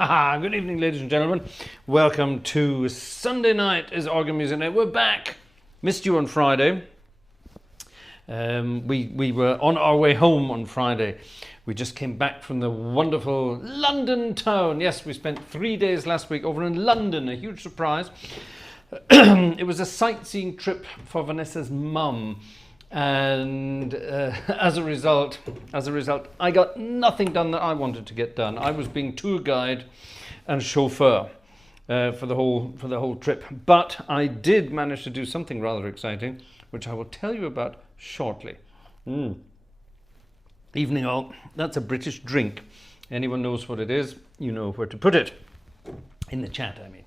Good evening, ladies and gentlemen. Welcome to Sunday Night is Organ Music Night. We're back. Missed you on Friday. We were on our way home on Friday. We just came back from the wonderful London town. Yes, we spent 3 days last week over in London. A huge surprise. It was a sightseeing trip for Vanessa's mum. And as a result, I got nothing done that I wanted to get done. I was being tour guide and chauffeur for the whole trip. But I did manage to do something rather exciting, which I will tell you about shortly. Evening all. That's a British drink. Anyone knows what it is, you know where to put it. In the chat, I mean.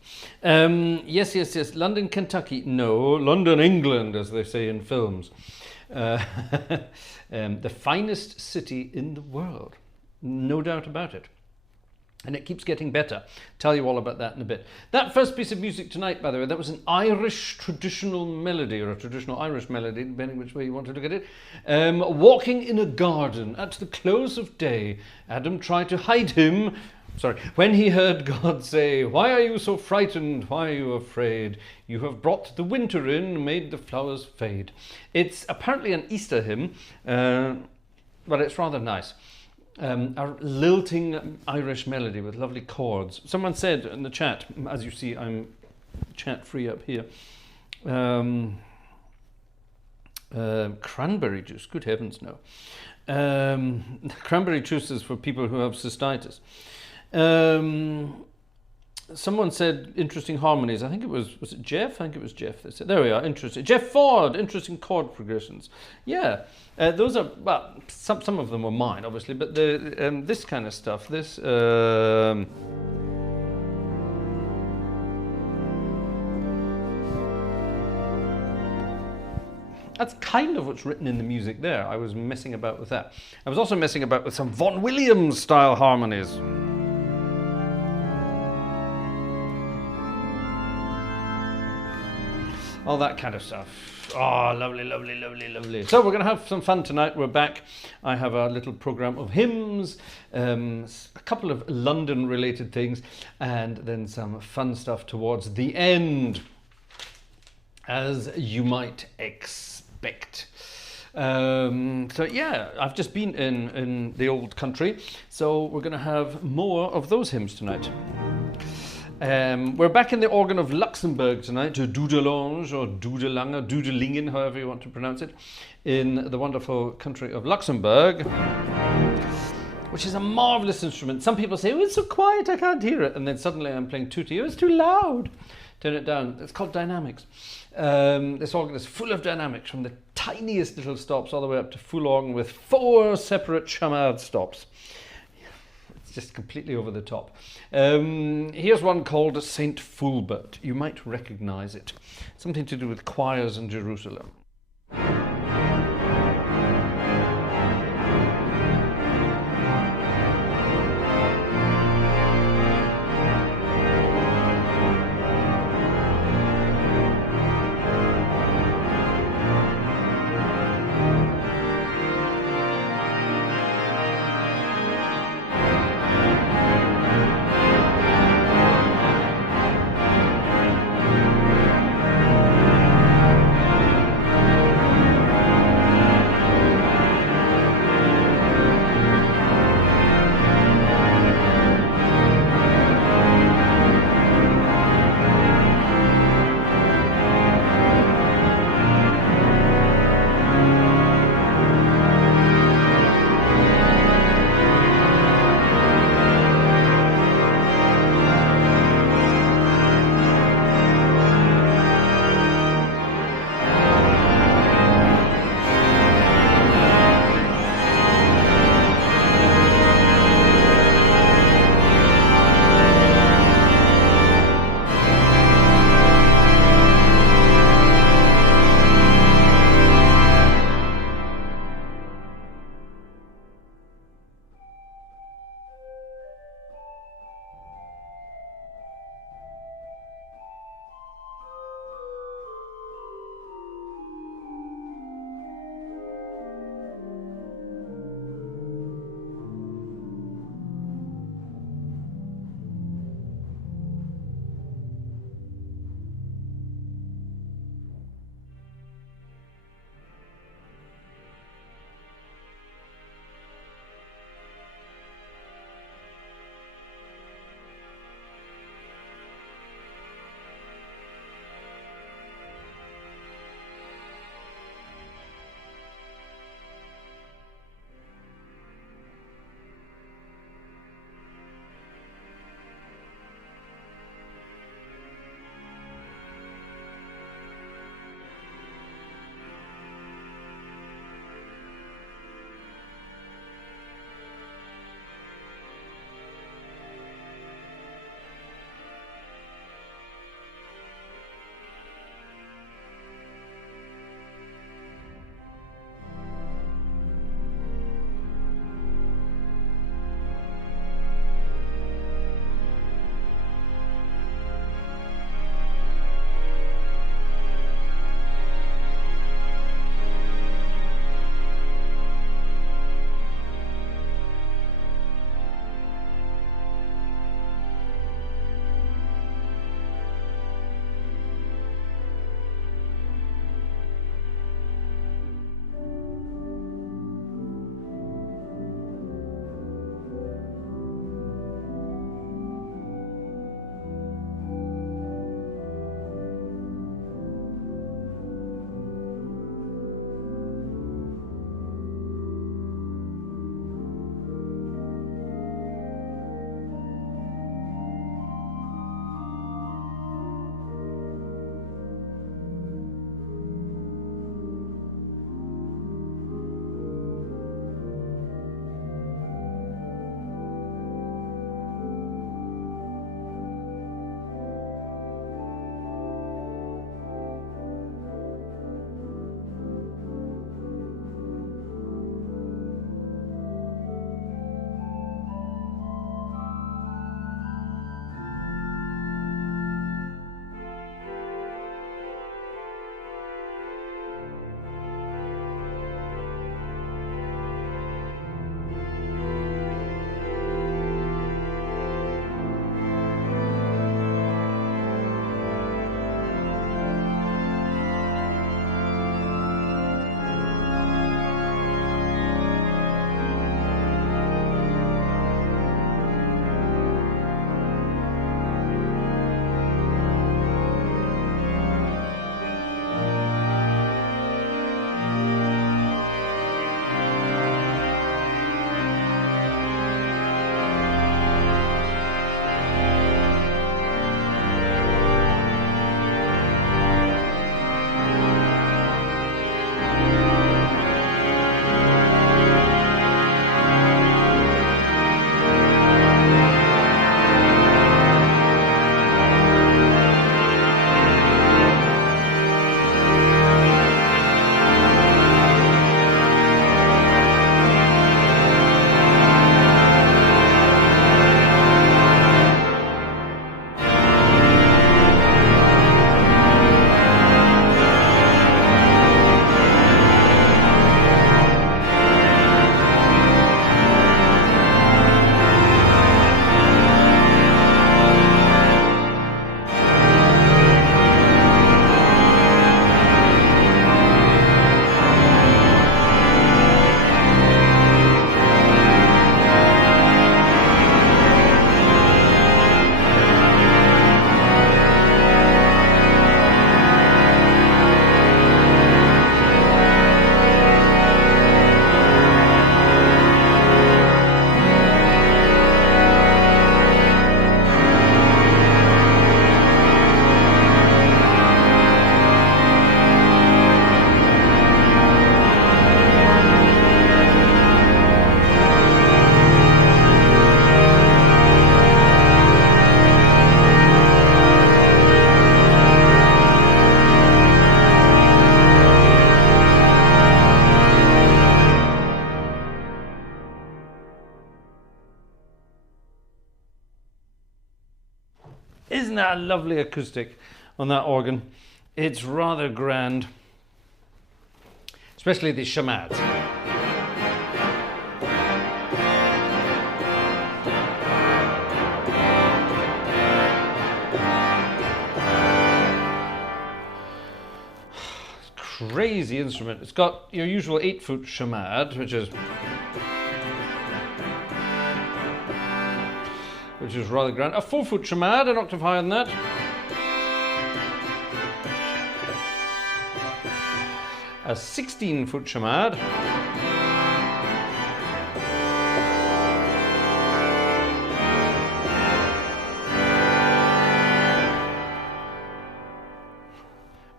Yes. London, Kentucky. No, London, England, as they say in films. The finest city in the world. No doubt about it. And it keeps getting better. Tell you all about that in a bit. That first piece of music tonight, by the way, that was an Irish traditional melody, or a traditional Irish melody, depending which way you want to look at it. Walking in a garden at the close of day, Adam tried to hide him. When he heard God say, "Why are you so frightened? Why are you afraid? You have brought the winter in, made the flowers fade." It's apparently an Easter hymn, but it's rather nice. A lilting Irish melody with lovely chords. Someone said in the chat, as you see, I'm chat free up here. Cranberry juice, good heavens no. Cranberry juice is for people who have cystitis. Someone said interesting harmonies. I think it was it Jeff? I think it was Jeff that said, there we are, interesting. Jeff Ford, interesting chord progressions. Yeah, those are, well, some of them were mine, obviously, but the this kind of stuff, this... That's kind of what's written in the music there. I was messing about with that. I was also messing about with some Vaughan Williams style harmonies. All that kind of stuff. Oh, lovely. So we're going to have some fun tonight. We're back. I have a little program of hymns, a couple of London-related things, and then some fun stuff towards the end, as you might expect. So yeah, I've just been in the old country, so we're going to have more of those hymns tonight. We're back in the organ of Luxembourg tonight, to Dudelange or Dudelange, Dudelingen, however you want to pronounce it, in the wonderful country of Luxembourg, which is a marvellous instrument. Some people say, "Oh, it's so quiet, I can't hear it," and then suddenly I'm playing tutti, "Oh, it's too loud." Turn it down. It's called dynamics. This organ is full of dynamics, from the tiniest little stops all the way up to full organ with 4 separate chamade stops. Just completely over the top. Here's one called Saint Fulbert. You might recognize it. Something to do with choirs in Jerusalem. Lovely acoustic on that organ. It's rather grand, especially the chamades. Crazy instrument. It's got your usual 8-foot chamade, which is rather grand. A 4-foot chamade, an octave higher than that. A 16-foot chamade.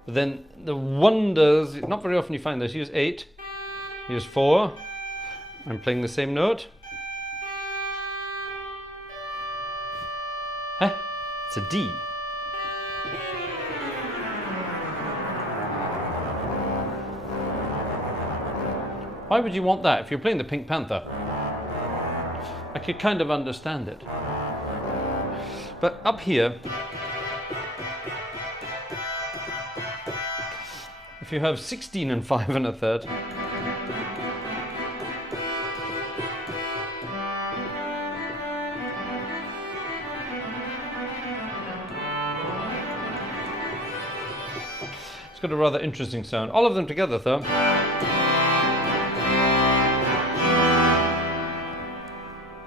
But then the wonders, not very often you find this. Here's 8, here's 4. I'm playing the same note. Huh? It's a D. Why would you want that? If you're playing the Pink Panther, I could kind of understand it. But up here, if you have 16 and 5 and a third, it's got a rather interesting sound. All of them together though.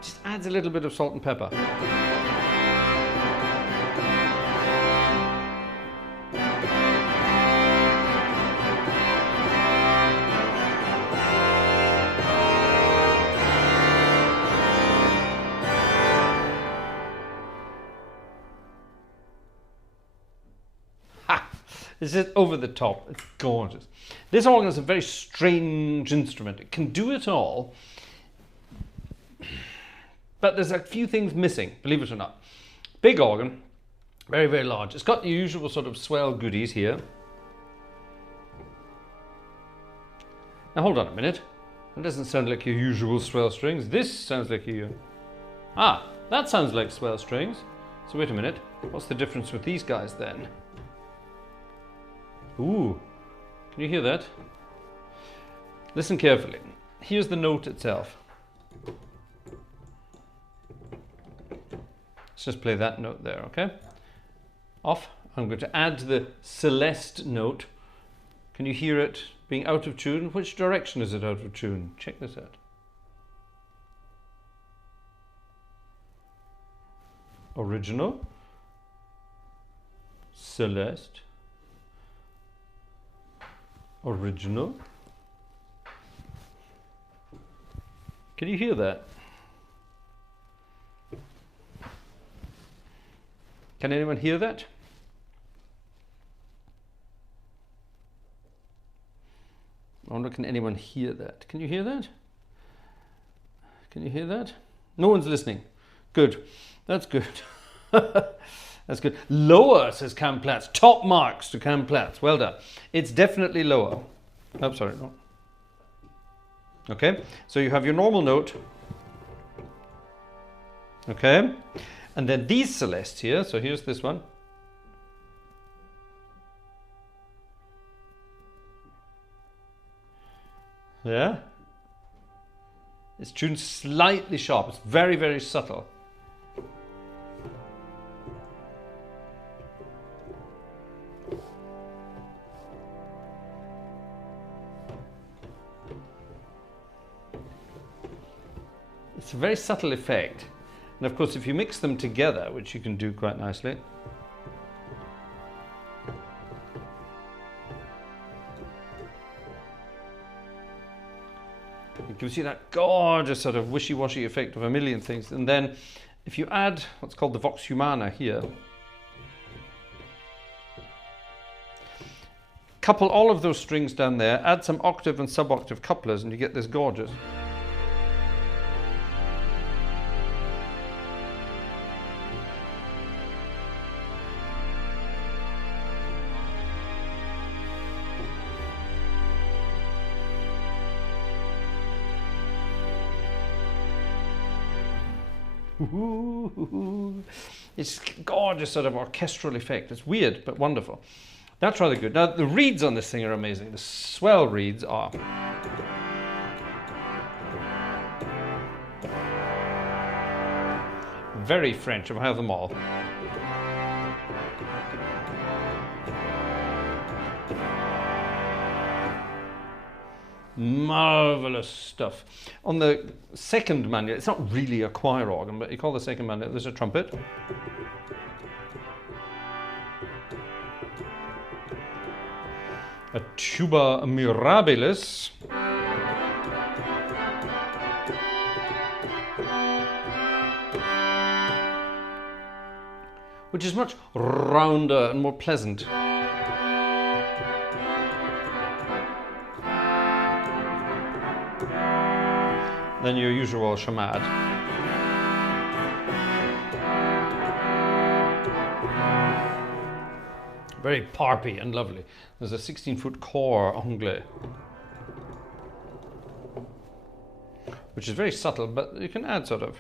Just adds a little bit of salt and pepper. This is over the top. It's gorgeous. This organ is a very strange instrument. It can do it all, but there's a few things missing, believe it or not. Big organ, very, very large. It's got the usual sort of swell goodies here. Now hold on a minute. That doesn't sound like your usual swell strings. This sounds like your... Ah, that sounds like swell strings. So wait a minute. What's the difference with these guys then? Ooh, can you hear that? Listen carefully. Here's the note itself. Let's just play that note there, okay? Off. I'm going to add the celeste note. Can you hear it being out of tune? Which direction is it out of tune? Check this out. Original. Celeste. Original. Can you hear that? Can anyone hear that? I wonder, can anyone hear that? Can you hear that? Can you hear that? No one's listening. Good. That's good. That's good. Lower, says Cam Platts. Top marks to Cam Platts. Well done. It's definitely lower. Oh, sorry. No. Okay. So you have your normal note. Okay. And then these celestes here. So here's this one. Yeah. It's tuned slightly sharp. It's very, very subtle. It's a very subtle effect. And of course, if you mix them together, which you can do quite nicely, it gives you that gorgeous sort of wishy-washy effect of a million things. And then if you add what's called the vox humana here, couple all of those strings down there, add some octave and sub-octave couplers, and you get this gorgeous. It's gorgeous sort of orchestral effect. It's weird, but wonderful. That's rather good. Now, the reeds on this thing are amazing. The swell reeds are. Very French, I have them all. Marvelous stuff. On the second manual, it's not really a choir organ, but you call the second manual, there's a trumpet. A tuba mirabilis. Which is much rounder and more pleasant. Than your usual chamade. Very parpy and lovely. There's a 16-foot core anglais, which is very subtle, but you can add sort of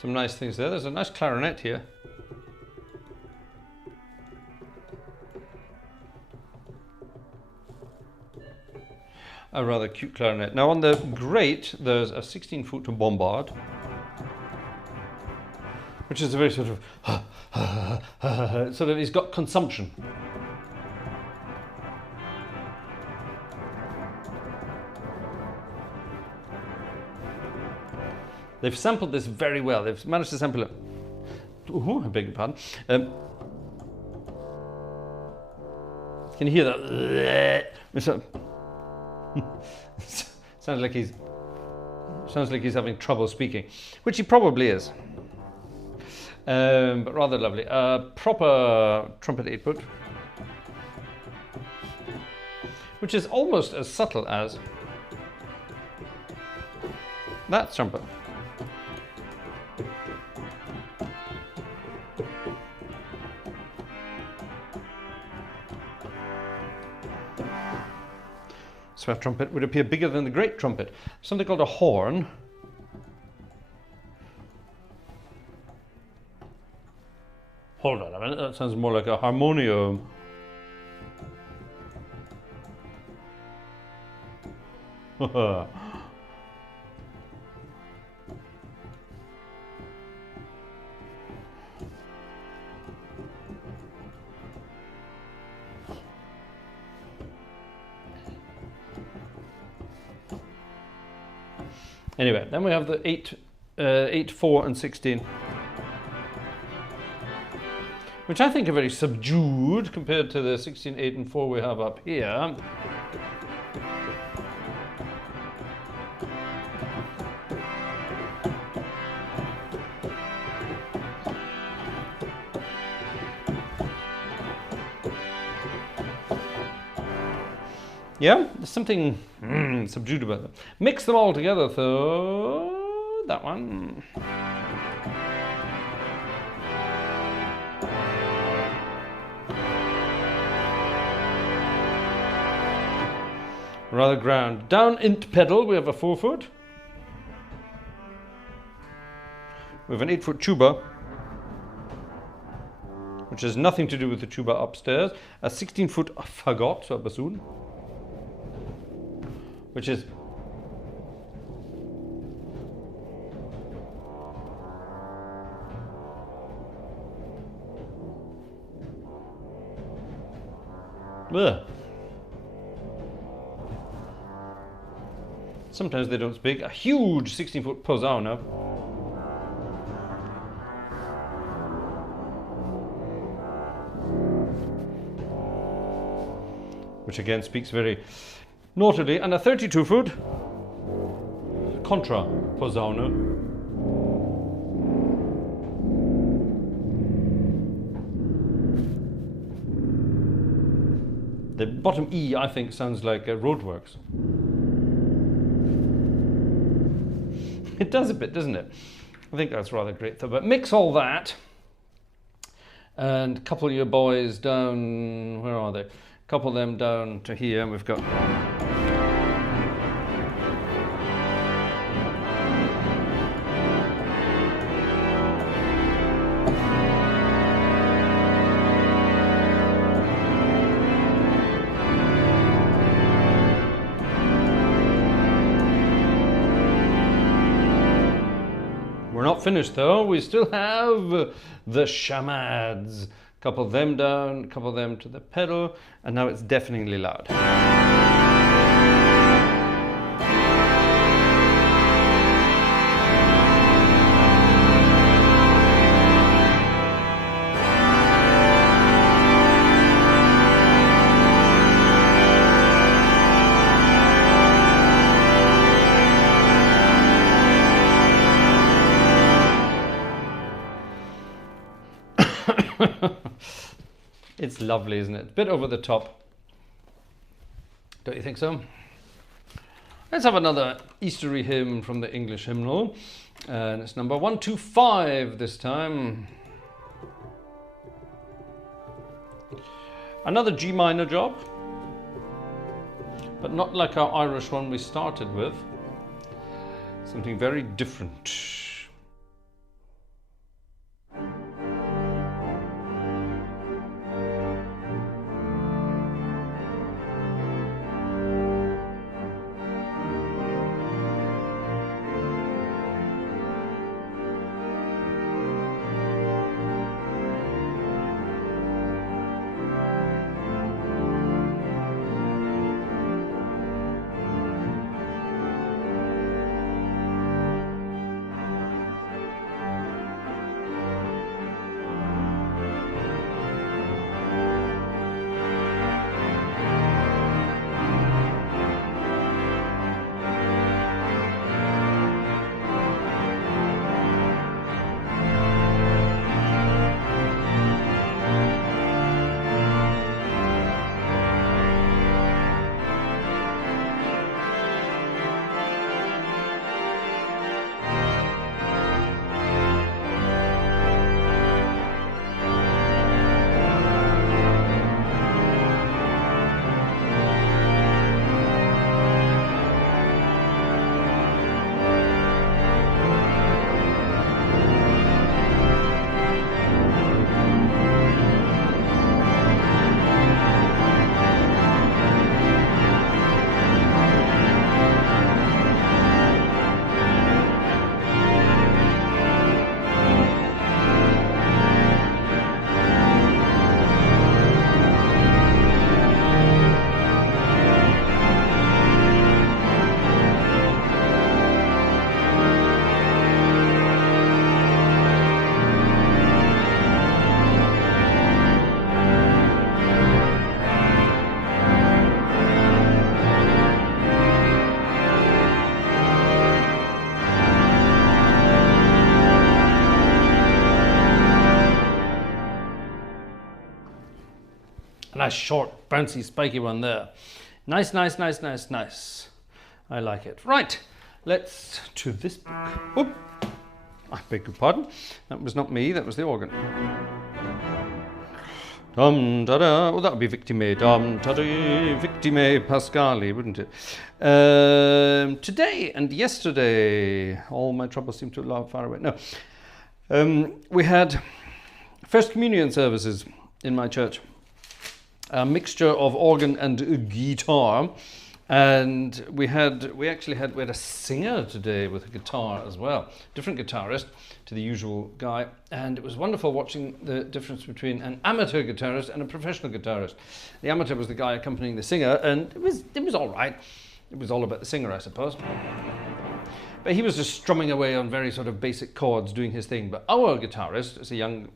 some nice things there. There's a nice clarinet here. A rather cute clarinet. Now on the grate, there's a 16-foot bombard, which is a very sort of, it's got consumption. They've sampled this very well. They've managed to sample it. I beg your pardon. Can you hear that? Sounds like he's having trouble speaking, which he probably is. But rather lovely. Proper trumpet 8-foot, which is almost as subtle as that trumpet. Swept trumpet would appear bigger than the great trumpet. Something called a horn. Hold on a minute, that sounds more like a harmonium. Anyway, then we have the 8, 4 and 16, which I think are very subdued compared to the 16, 8 and 4 we have up here. Yeah, there's something subdued about them. Mix them all together, so that one. Rather grand. Down int pedal, we have a 4-foot. We have an 8-foot tuba, which has nothing to do with the tuba upstairs. A 16-foot fagot, so a bassoon, which is ugh. Sometimes they don't speak. A huge 16-foot posauno, which again speaks very naughtily, and a 32-foot contra posauno, the bottom E I think sounds like Roadworks. It does a bit, doesn't it? I think that's rather great though. But mix all that and couple your boys down, where are they? Couple them down to here, and we've got not finished though. We still have the shamads. Couple them down, couple them to the pedal, and now it's deafeningly loud. It's lovely, isn't it? Bit over the top. Don't you think so? Let's have another Eastery hymn from the English hymnal. And it's number 125 this time. Another G minor job, but not like our Irish one we started with. Something very different. Nice short, bouncy, spiky one there. Nice, nice, nice, nice, nice. I like it. Right, let's to this book. Whoop. I beg your pardon. That was not me, that was the organ. Dum da da. Oh, that would be Victime. Dum da da. Victime Pascali, wouldn't it? Today and yesterday, all my troubles seem to lie far away. No. We had First Communion services in my church. A mixture of organ and guitar, and we had a singer today with a guitar as well, different guitarist to the usual guy, and it was wonderful watching the difference between an amateur guitarist and a professional guitarist. The amateur was the guy accompanying the singer, and it was all right. It was all about the singer, I suppose. But he was just strumming away on very sort of basic chords, doing his thing. But our guitarist is a young,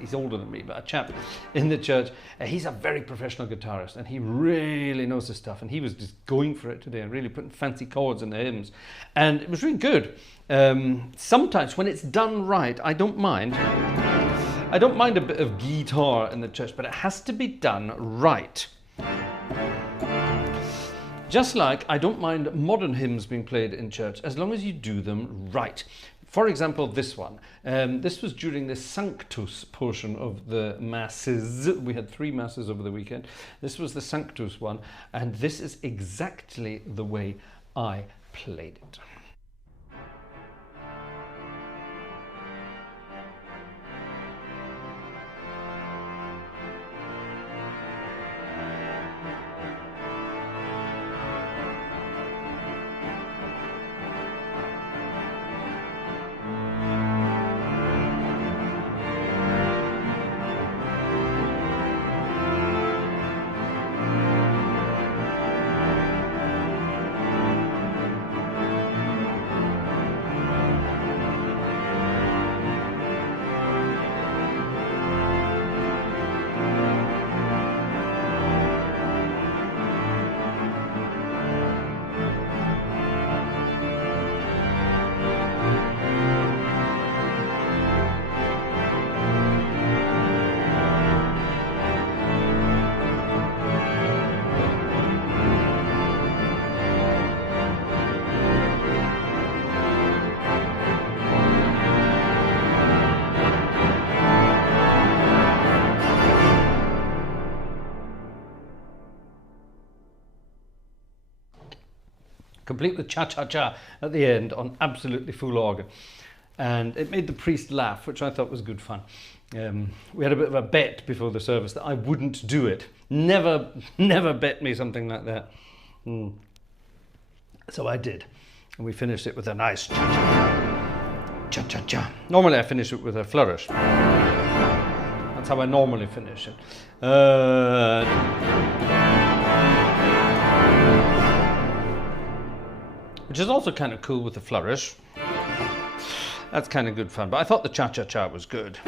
he's older than me, but a chap in the church. He's a very professional guitarist, and he really knows his stuff. And he was just going for it today and really putting fancy chords in the hymns. And it was really good. Sometimes when it's done right, I don't mind. I don't mind a bit of guitar in the church, but it has to be done right. Just like I don't mind modern hymns being played in church, as long as you do them right. For example, this one. This was during the Sanctus portion of the Masses. We had 3 Masses over the weekend. This was the Sanctus one, and this is exactly the way I played it. complete with cha-cha-cha at the end on absolutely full organ. And it made the priest laugh, which I thought was good fun. We had a bit of a bet before the service that I wouldn't do it. Never bet me something like that. So I did. And we finished it with a nice cha-cha. Cha-cha-cha. Normally I finish it with a flourish. That's how I normally finish it. Which is also kind of cool with the flourish. That's kind of good fun, but I thought the cha-cha-cha was good.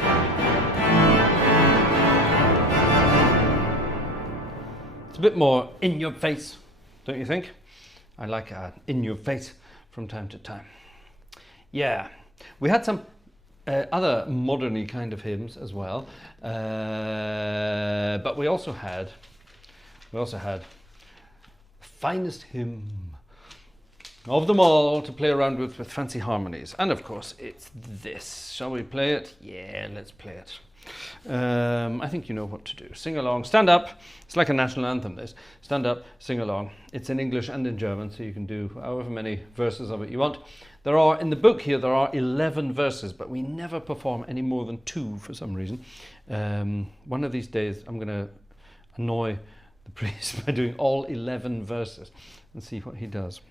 It's a bit more in your face, don't you think? I like in your face from time to time. Yeah, we had some other modern-y kind of hymns as well, but we also had the finest hymn of them all to play around with fancy harmonies. And of course it's this. Shall we play it? Yeah, let's play it. I think you know what to do. Sing along, stand up. It's like a national anthem, this. Stand up, sing along. It's in English and in German, so you can do however many verses of it you want. There are, in the book here, there are 11 verses, but we never perform any more than 2 for some reason. One of these days I'm going to annoy the priest by doing all 11 verses and see what he does.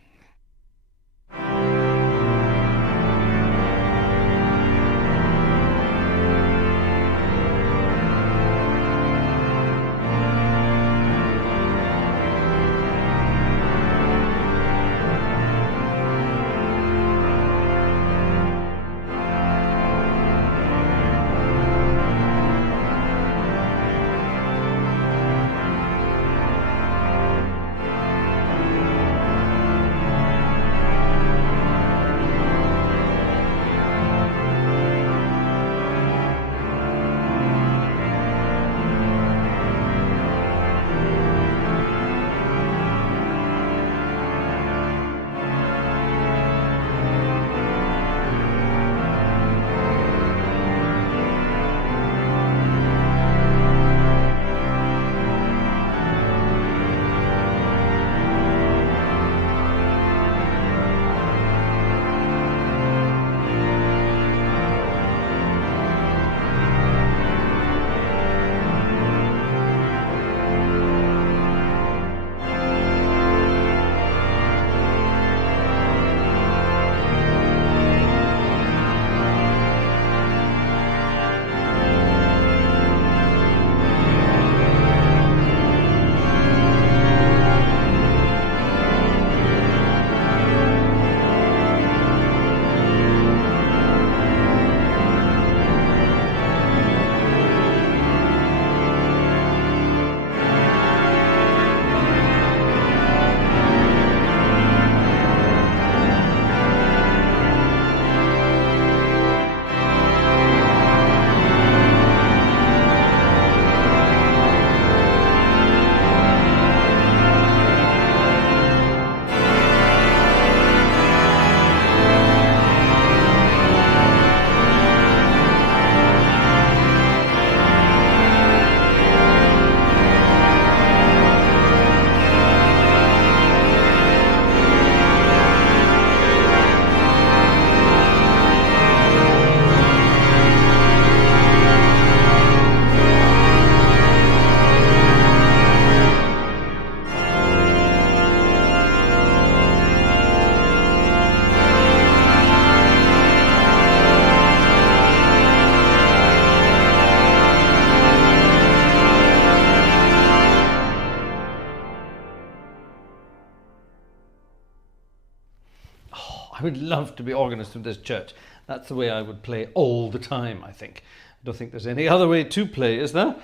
I would love to be organist of this church. That's the way I would play all the time, I think. I don't think there's any other way to play, is there?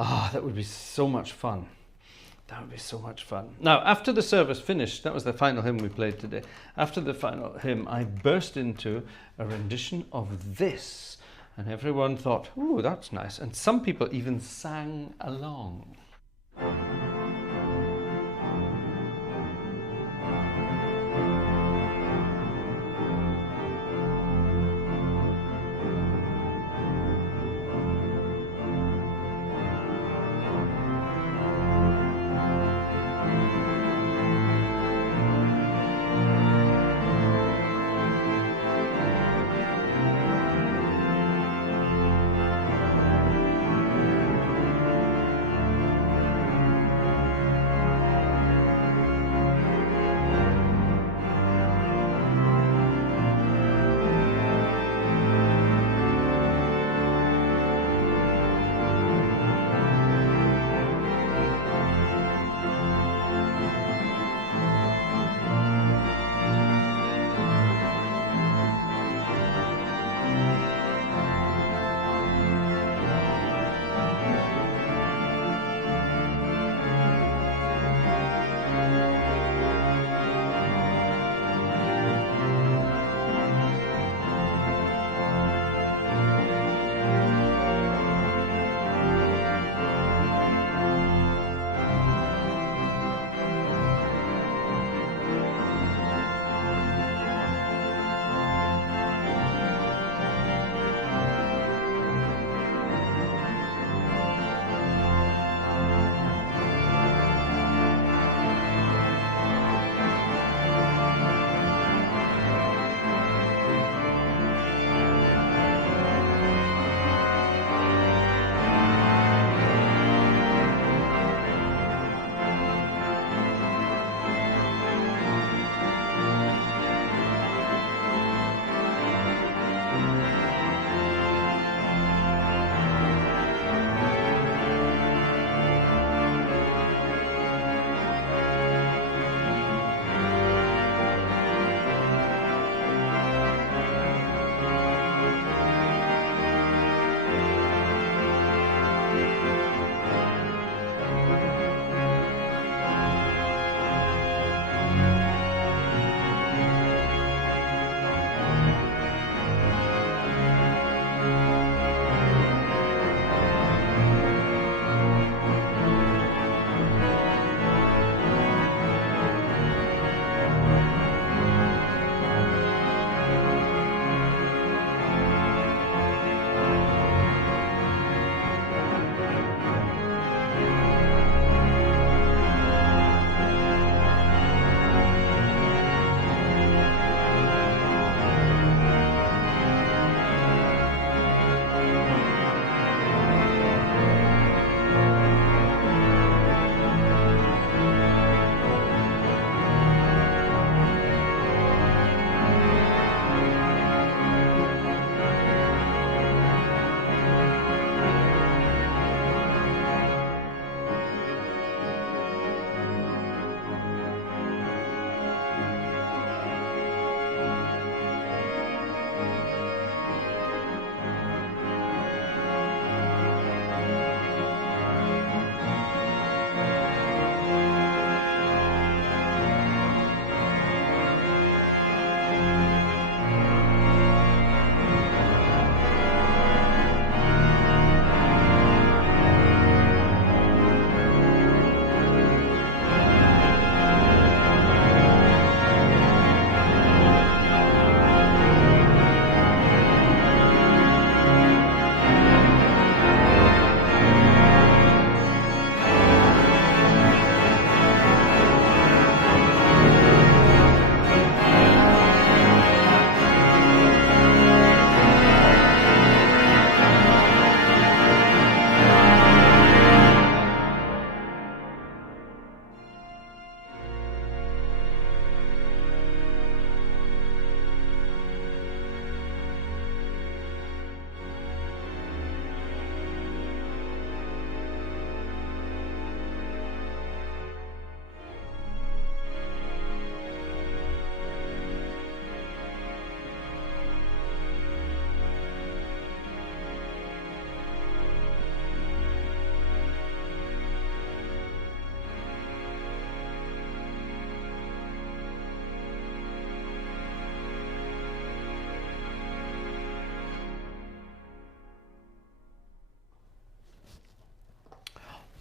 Ah, that would be so much fun. That would be so much fun. Now, after the service finished, that was the final hymn we played today. After the final hymn, I burst into a rendition of this. And everyone thought, ooh, that's nice. And some people even sang along.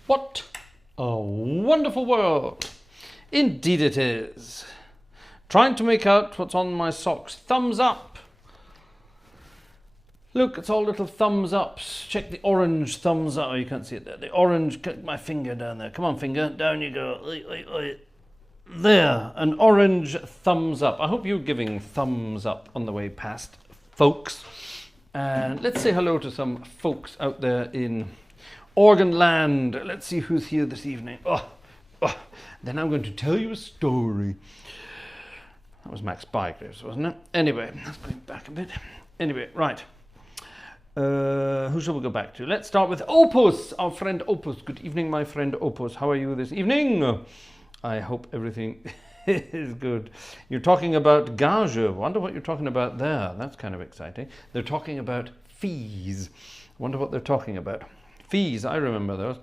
What a wonderful world. Indeed it is. Trying to make out what's on my socks. Thumbs up. Look, it's all little thumbs ups. Check the orange thumbs up. Oh, you can't see it there. The orange, my finger down there. Come on, finger. Down you go. Oi, oi, oi. There, an orange thumbs up. I hope you're giving thumbs up on the way past, folks. And let's say hello to some folks out there in Organ Land. Let's see who's here this evening. Then I'm going to tell you a story. That was Max Bygraves, wasn't it? Anyway, let's go back a bit. Anyway, right. Who shall we go back to? Let's start with Opus, our friend Opus. Good evening, my friend Opus. How are you this evening? I hope everything is good. You're talking about Gartshore. Wonder what you're talking about there. That's kind of exciting. They're talking about fees. Wonder what they're talking about. Fees, I remember those.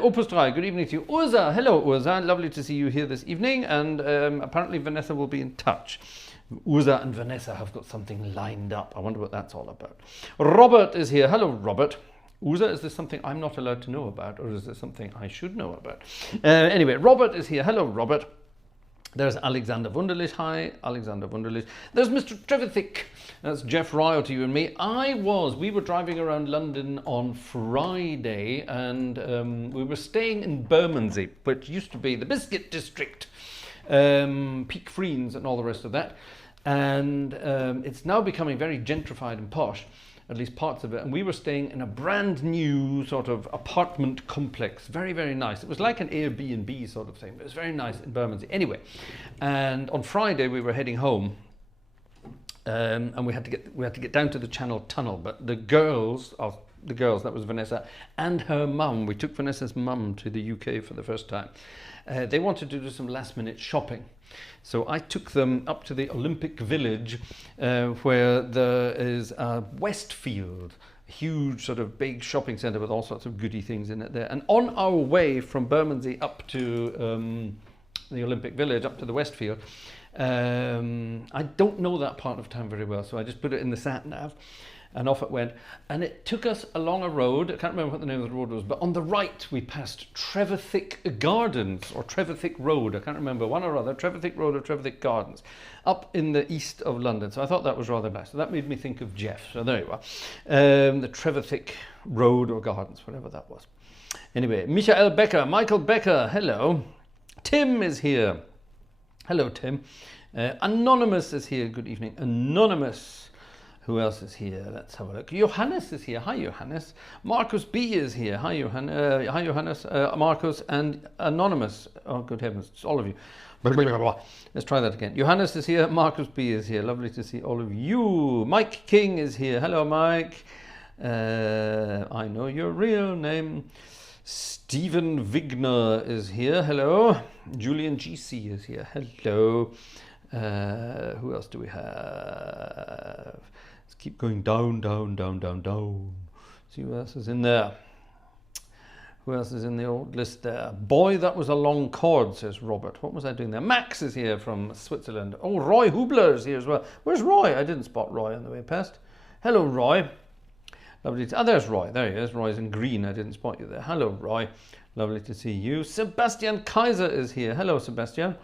Opus 3, good evening to you. Urza, hello Urza. Lovely to see you here this evening. And apparently Vanessa will be in touch. Urza and Vanessa have got something lined up. I wonder what that's all about. Robert is here. Hello, Robert. Urza, is this something I'm not allowed to know about, or is this something I should know about? Anyway, Robert is here. Hello, Robert. There's Alexander Wunderlich. Hi, Alexander Wunderlich. There's Mr. Trevithick. That's Jeff Ryle to you and me. We were driving around London on Friday, and we were staying in Bermondsey, which used to be the Biscuit District, Peak Freens and all the rest of that. And it's now becoming very gentrified and posh, at least parts of it. And we were staying in a brand new sort of apartment complex. Very, very nice. It was like an Airbnb sort of thing, but it was very nice in Bermondsey. Anyway, and on Friday we were heading home, and we had to get down to the Channel Tunnel. But the girls, that was Vanessa and her mum. We took Vanessa's mum to the UK for the first time. They wanted to do some last minute shopping. So I took them up to the Olympic Village, where there is a Westfield, a huge sort of big shopping centre with all sorts of goody things in it there. And on our way from Bermondsey up to the Olympic Village, up to the Westfield, I don't know that part of town very well, so I just put it in the sat-nav. And off it went. And it took us along a road. I can't remember what the name of the road was, but on the right we passed Trevithick Gardens, or Trevithick Road. I can't remember, one or other, Trevithick Road or Trevithick Gardens, up in the east of London. So I thought that was rather nice. So that made me think of Jeff. So there you are. The Trevithick Road or Gardens, whatever that was. Anyway, Michael Becker, hello. Tim is here. Hello, Tim. Anonymous is here. Good evening, Anonymous. Who else is here? Let's have a look. Johannes is here. Hi, Johannes. Marcus B is here. Hi, Johannes, Marcus, and Anonymous. Oh, good heavens, it's all of you. Let's try that again. Johannes is here. Marcus B is here. Lovely to see all of you. Mike King is here. Hello, Mike. I know your real name. Stephen Vigner is here. Hello. Julian GC is here. Hello. Who else do we have? Let's keep going down. See who else is in there. Who else is in the old list there? Boy, that was a long chord, says Robert. What was I doing there? Max is here from Switzerland. Oh, Roy Hubler is here as well. Where's Roy? I didn't spot Roy on the way past. Hello, Roy. Lovely to... there's Roy. There he is. Roy's in green. I didn't spot you there. Hello, Roy. Lovely to see you. Sebastian Kaiser is here. Hello, Sebastian.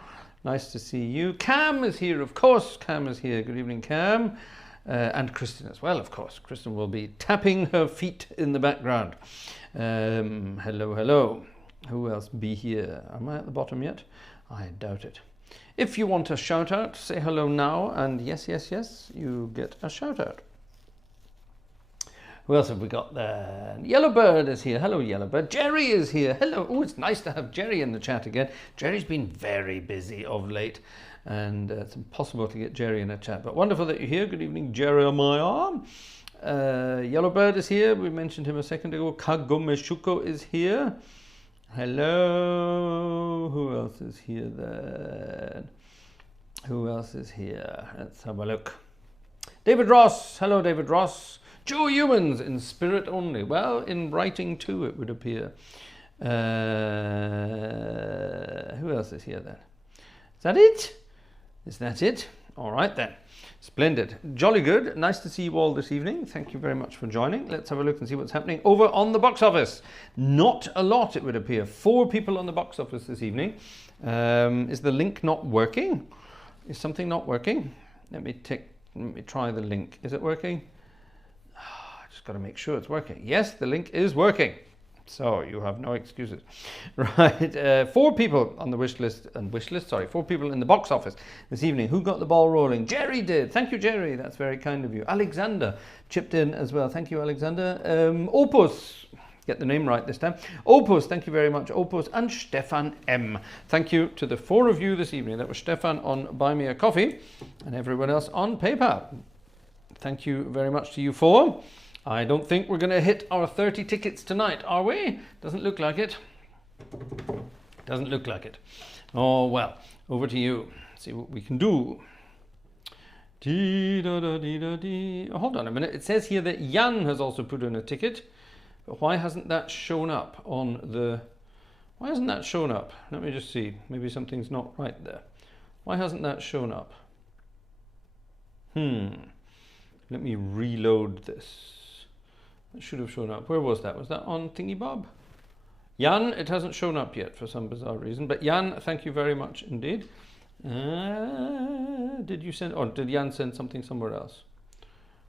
Nice to see you. Cam is here, of course. Cam is here. Good evening, Cam. And Kristen as well, of course. Kristen will be tapping her feet in the background. Hello. Who else be here? Am I at the bottom yet? I doubt it. If you want a shout out, say hello now. And yes, you get a shout out. Who else have we got there? Yellowbird is here. Hello, Yellowbird. Jerry is here. Hello. Oh, it's nice to have Jerry in the chat again. Jerry's been very busy of late, and it's impossible to get Jerry in a chat. But wonderful that you're here. Good evening, Jeremiah. Yellowbird is here. We mentioned him a second ago. Kagomeshuko is here. Hello. Who else is here then? Who else is here? Let's have a look. David Ross. Hello, David Ross. Joe Humans, in spirit only. Well, in writing too, it would appear. Who else is here then? Is that it? Is that it? All right then. Splendid. Jolly good. Nice to see you all this evening. Thank you very much for joining. Let's have a look and see what's happening over on the box office. Not a lot, it would appear. 4 people on the box office this evening. Is the link not working? Is something not working? Let me try the link. Is it working? Just got to make sure it's working. Yes, the link is working. So you have no excuses. Right, 4 people on the wish list, 4 people in the box office this evening. Who got the ball rolling? Jerry did. Thank you, Jerry. That's very kind of you. Alexander chipped in as well. Thank you, Alexander. Opus, get the name right this time. Opus, thank you very much, Opus, and Stefan M. Thank you to the 4 of you this evening. That was Stefan on Buy Me a Coffee and everyone else on PayPal. Thank you very much to you 4. I don't think we're going to hit our 30 tickets tonight, are we? Doesn't look like it. Doesn't look like it. Oh, well, over to you. See what we can do. Oh, hold on a minute. It says here that Jan has also put in a ticket. But why hasn't that shown up on the... Why hasn't that shown up? Let me just see. Maybe something's not right there. Why hasn't that shown up? Let me reload this. It should have shown up. Where was that? Was that on Thingy Bob? Jan, it hasn't shown up yet for some bizarre reason. But Jan, thank you very much indeed. Did you send, or did Jan send something somewhere else?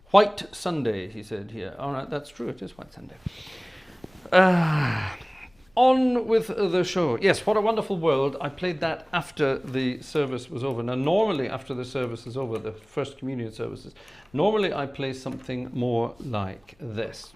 White Sunday, he said here. All right, that's true. It is White Sunday. On with the show. Yes, What a Wonderful World. I played that after the service was over. Now, normally after the service is over, the first communion services, normally I play something more like this.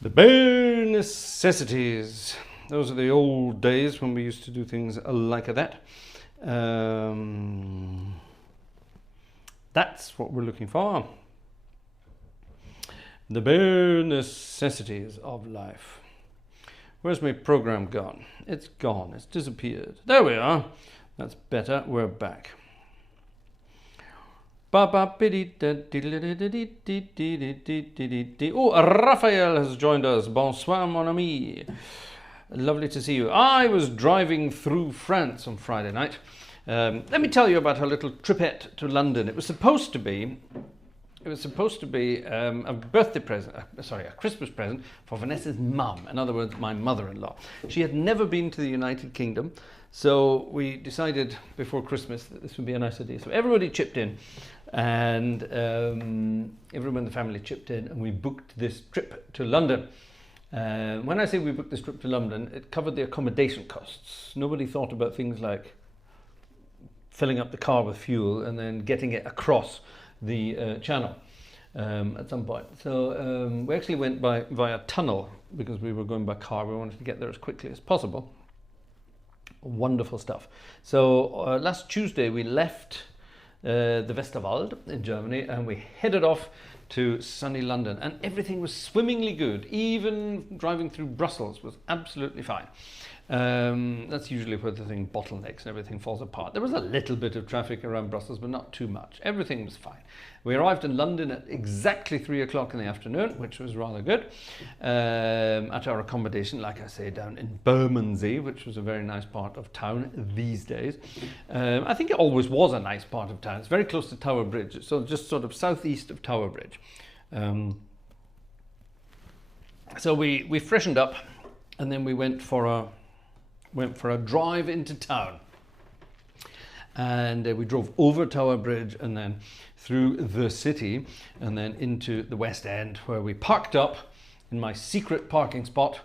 The bare necessities. Those are the old days when we used to do things like that. That's what we're looking for. The bare necessities of life. Where's my program gone? It's gone. It's disappeared. There we are. That's better. We're back. Oh, Raphael has joined us. Bonsoir, mon ami. Lovely to see you. I was driving through France on Friday night. Let me tell you about a little tripette to London. It was supposed to be a birthday present, a Christmas present for Vanessa's mum. In other words, my mother-in-law. She had never been to the United Kingdom, so we decided before Christmas that this would be a nice idea. So everybody chipped in, and everyone in the family chipped in, and we booked this trip to London. When I say we booked this trip to London, it covered the accommodation costs. Nobody thought about things like filling up the car with fuel and then getting it across the channel at some point. So we actually went via tunnel because we were going by car. We wanted to get there as quickly as possible. Wonderful stuff. So last Tuesday we left the Westerwald in Germany and we headed off to sunny London, and everything was swimmingly good. Even driving through Brussels was absolutely fine. That's usually where the thing bottlenecks and everything falls apart. There was a little bit of traffic around Brussels, but not too much. Everything was fine. We arrived in London at exactly 3 o'clock in the afternoon, which was rather good, at our accommodation, like I say, down in Bermondsey, which was a very nice part of town these days. I think it always was a nice part of town. It's very close to Tower Bridge, so just sort of southeast of Tower Bridge. So we freshened up, and then we went for a drive into town, and we drove over Tower Bridge and then through the city and then into the West End, where we parked up in my secret parking spot.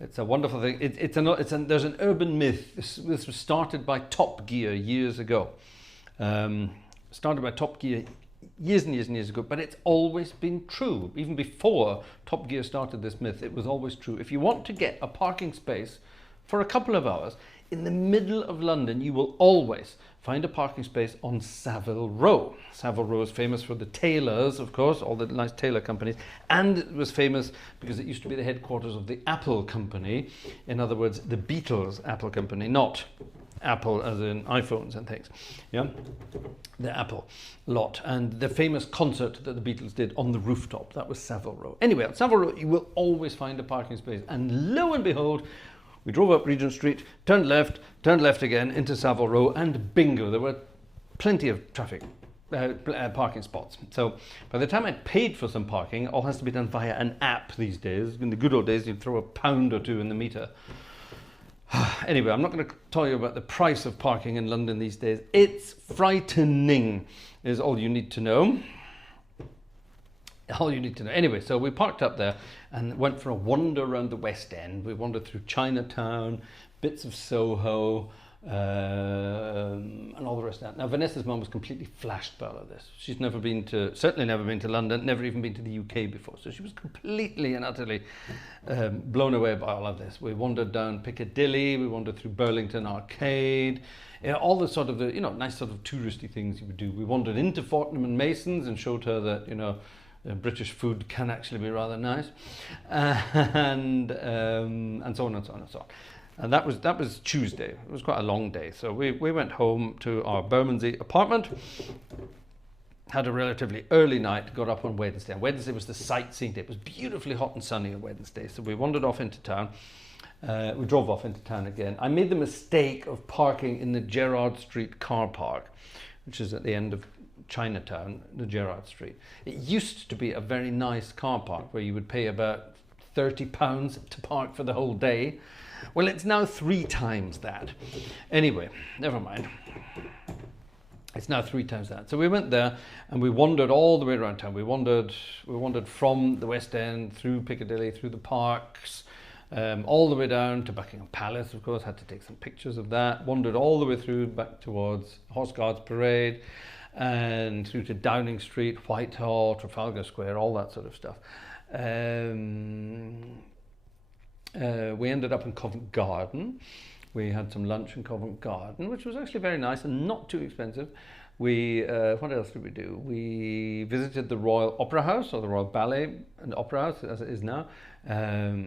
It's a wonderful thing. There's an urban myth. This was started by Top Gear years ago. Started by Top Gear years and years and years ago, but it's always been true. Even before Top Gear started this myth, it was always true. If you want to get a parking space for a couple of hours in the middle of London, you will always find a parking space on Savile Row. Savile Row is famous for the tailors, of course, all the nice tailor companies, and it was famous because it used to be the headquarters of the Apple company. In other words, the Beatles Apple company, not Apple as in iPhones and things. Yeah, the Apple lot, and the famous concert that the Beatles did on the rooftop, that was Savile Row. Anyway, on Savile Row you will always find a parking space, and lo and behold, we drove up Regent Street, turned left again into Savile Row, and bingo, there were plenty of traffic, parking spots. So by the time I'd paid for some parking, all has to be done via an app these days. In the good old days, you'd throw £1 or 2 in the meter. Anyway, I'm not going to tell you about the price of parking in London these days. It's frightening, is all you need to know. All you need to know. Anyway, so we parked up there and went for a wander around the West End. We wandered through Chinatown, bits of Soho, and all the rest of that. Now, Vanessa's mum was completely flashed by all of this. She's certainly never been to London, never even been to the UK before. So she was completely and utterly blown away by all of this. We wandered down Piccadilly, we wandered through Burlington Arcade, all the sort of nice sort of touristy things you would do. We wandered into Fortnum and Mason's and showed her that, British food can actually be rather nice, and so on and so on and so on. And that was Tuesday. It was quite a long day. So we went home to our Bermondsey apartment, had a relatively early night, got up on Wednesday. And Wednesday was the sightseeing day. It was beautifully hot and sunny on Wednesday. So we wandered off into town. We drove off into town again. I made the mistake of parking in the Gerrard Street car park, which is at the end of Chinatown, the Gerrard Street. It used to be a very nice car park where you would pay about £30 to park for the whole day. Well, it's now 3 times that. Anyway, never mind. It's now 3 times that. So we went there and we wandered all the way around town. We wandered from the West End through Piccadilly, through the parks, all the way down to Buckingham Palace, of course. Had to take some pictures of that. Wandered all the way through back towards Horse Guards Parade, and through to Downing Street, Whitehall, Trafalgar Square, all that sort of stuff. We ended up in Covent Garden. We had some lunch in Covent Garden, which was actually very nice and not too expensive. We what else did we do? We visited the Royal Opera House, or the Royal Ballet and Opera House as it is now,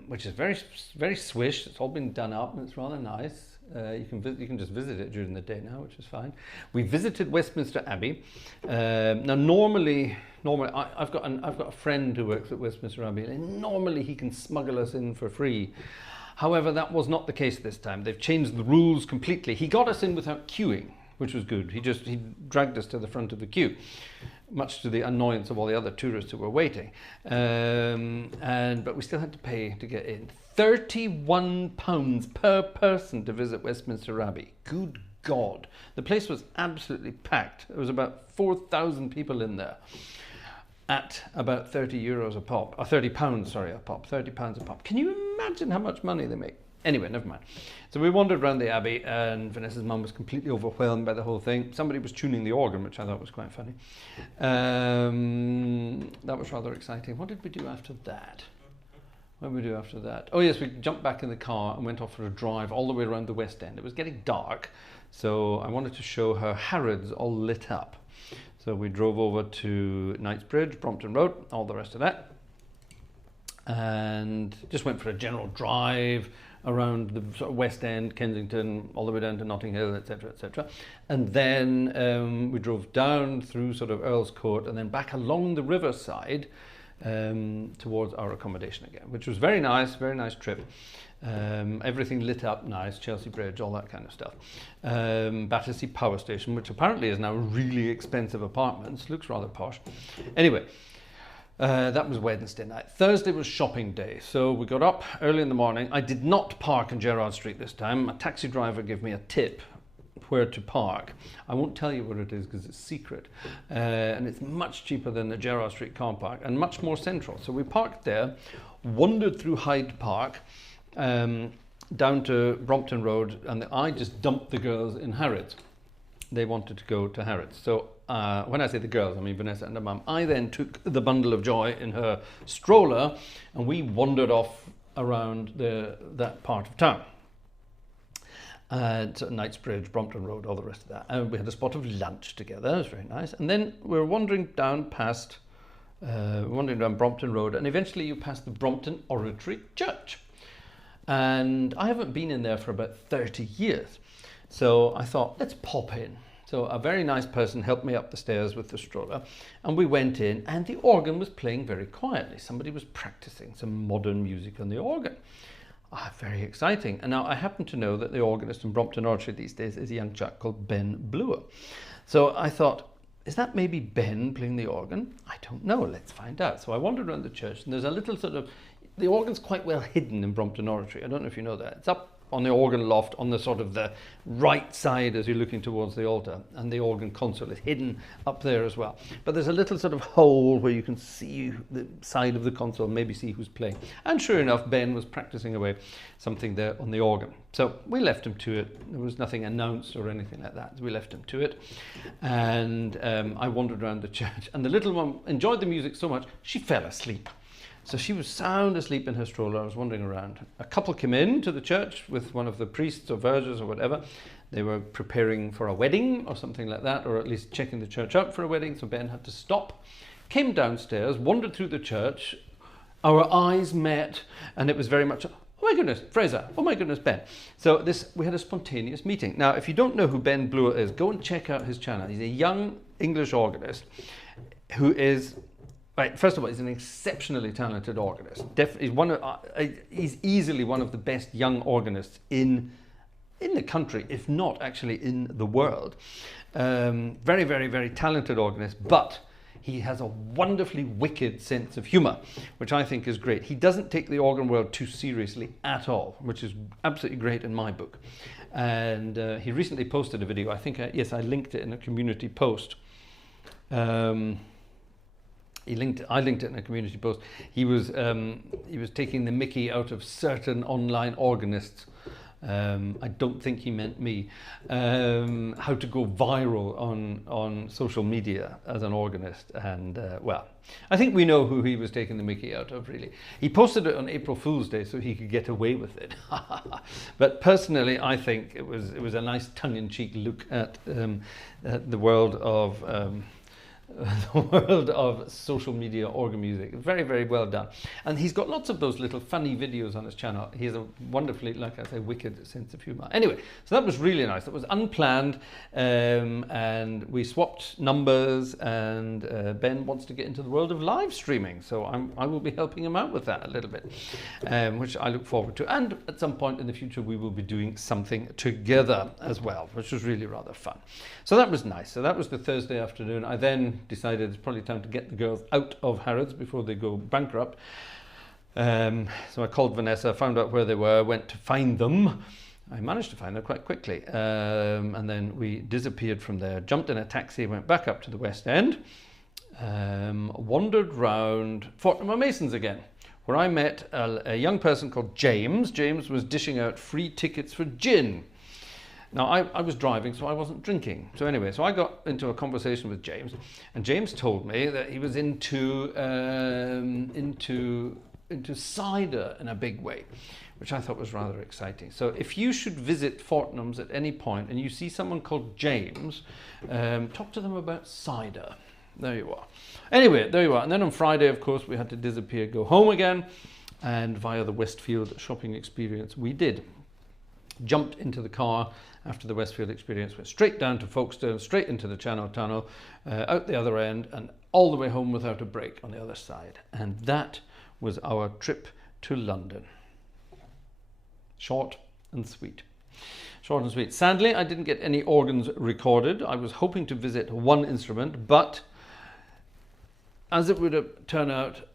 which is very swish. It's all been done up and it's rather nice. You can just visit it during the day now, which is fine. We visited Westminster Abbey. Now normally I've got a friend who works at Westminster Abbey, and normally he can smuggle us in for free. However, that was not the case this time. They've changed the rules completely. He got us in without queuing, which was good. He dragged us to the front of the queue, much to the annoyance of all the other tourists who were waiting. But we still had to pay to get in. £31 per person to visit Westminster Abbey. Good God. The place was absolutely packed. There was about 4,000 people in there at about €30 a pop, or £30, sorry, a pop, £30 a pop. Can you imagine how much money they make? Anyway, never mind. So we wandered around the Abbey, and Vanessa's mum was completely overwhelmed by the whole thing. Somebody was tuning the organ, which I thought was quite funny. That was rather exciting. What did we do after that? What did we do after that? Oh yes, we jumped back in the car and went off for a drive all the way around the West End. It was getting dark, so I wanted to show her Harrods all lit up. So we drove over to Knightsbridge, Brompton Road, all the rest of that, and just went for a general drive around the sort of West End, Kensington, all the way down to Notting Hill, etc., etc. And then we drove down through sort of Earl's Court and then back along the riverside towards our accommodation again, which was very nice trip. Everything lit up nice, Chelsea Bridge, all that kind of stuff. Battersea Power Station, which apparently is now really expensive apartments, looks rather posh. Anyway, that was Wednesday night. Thursday was shopping day, so we got up early in the morning. I did not park in Gerrard Street this time. A taxi driver gave me a tip where to park. I won't tell you where it is because it's secret, and it's much cheaper than the Gerrard Street car park and much more central. So we parked there, wandered through Hyde Park, down to Brompton Road, and I just dumped the girls in Harrods. They wanted to go to Harrods. So when I say the girls, I mean Vanessa and her mum. I then took the bundle of joy in her stroller, and we wandered off around that part of town. So Knightsbridge, Brompton Road, all the rest of that. And we had a spot of lunch together. It was very nice. And then we were wandering down Brompton Road, and eventually you pass the Brompton Oratory Church. And I haven't been in there for about 30 years. So I thought, let's pop in. So a very nice person helped me up the stairs with the stroller, and we went in, and the organ was playing very quietly. Somebody was practicing some modern music on the organ. Very exciting. And now I happen to know that the organist in Brompton Oratory these days is a young chap called Ben Bluer. So I thought, is that maybe Ben playing the organ? I don't know, let's find out. So I wandered around the church, and there's a little sort of, the organ's quite well hidden in Brompton Oratory. I don't know if you know that. It's up on the organ loft on the sort of the right side as you're looking towards the altar, and the organ console is hidden up there as well. But there's a little sort of hole where you can see the side of the console, maybe see who's playing. And sure enough, Ben was practicing away something there on the organ. So we left him to it. There was nothing announced or anything like that. We left him to it. And I wandered around the church, and the little one enjoyed the music so much, she fell asleep. So she was sound asleep in her stroller. I was wandering around. A couple came in to the church with one of the priests or vergers or whatever. They were preparing for a wedding or something like that, or at least checking the church out for a wedding. So Ben had to stop, came downstairs, wandered through the church. Our eyes met, and it was very much, oh my goodness, Fraser, oh my goodness, Ben. So we had a spontaneous meeting. Now, if you don't know who Ben Bluer is, go and check out his channel. He's a young English organist who is, right, first of all, he's an exceptionally talented organist. He's easily one of the best young organists in the country, if not actually in the world. Very, very, very talented organist, but he has a wonderfully wicked sense of humour, which I think is great. He doesn't take the organ world too seriously at all, which is absolutely great in my book. And he recently posted a video. I think, yes, I linked it in a community post. I linked it in a community post. He was taking the mickey out of certain online organists I don't think he meant me. How to go viral on social media as an organist. And well, I think we know who he was taking the mickey out of, really. He posted it on April Fool's Day so he could get away with it. But personally, I think it was a nice tongue-in-cheek look at the world of social media organ music. Very, very well done. And he's got lots of those little funny videos on his channel. He has a wonderfully, like I say, wicked sense of humor. Anyway, so that was really nice. That was unplanned, and we swapped numbers, and Ben wants to get into the world of live streaming, so I will be helping him out with that a little bit, which I look forward to. And at some point in the future, we will be doing something together as well, which was really rather fun. So that was nice. So that was the Thursday afternoon. I then decided it's probably time to get the girls out of Harrods before they go bankrupt. So I called Vanessa, found out where they were, went to find them. I managed to find them quite quickly. And then we disappeared from there, jumped in a taxi, went back up to the West End, wandered round Fortnum & Mason's again, where I met a young person called James. James was dishing out free tickets for gin. Now, I was driving, so I wasn't drinking. So anyway, so I got into a conversation with James, and James told me that he was into cider in a big way, which I thought was rather exciting. So if you should visit Fortnum's at any point and you see someone called James, talk to them about cider. There you are. Anyway, there you are. And then on Friday, of course, we had to disappear, go home again, and via the Westfield shopping experience, we did. Jumped into the car after the Westfield experience, went straight down to Folkestone, straight into the Channel Tunnel, out the other end, and all the way home without a break on the other side. And that was our trip to London. Short and sweet. Short and sweet. Sadly, I didn't get any organs recorded. I was hoping to visit one instrument, but as it would turn out,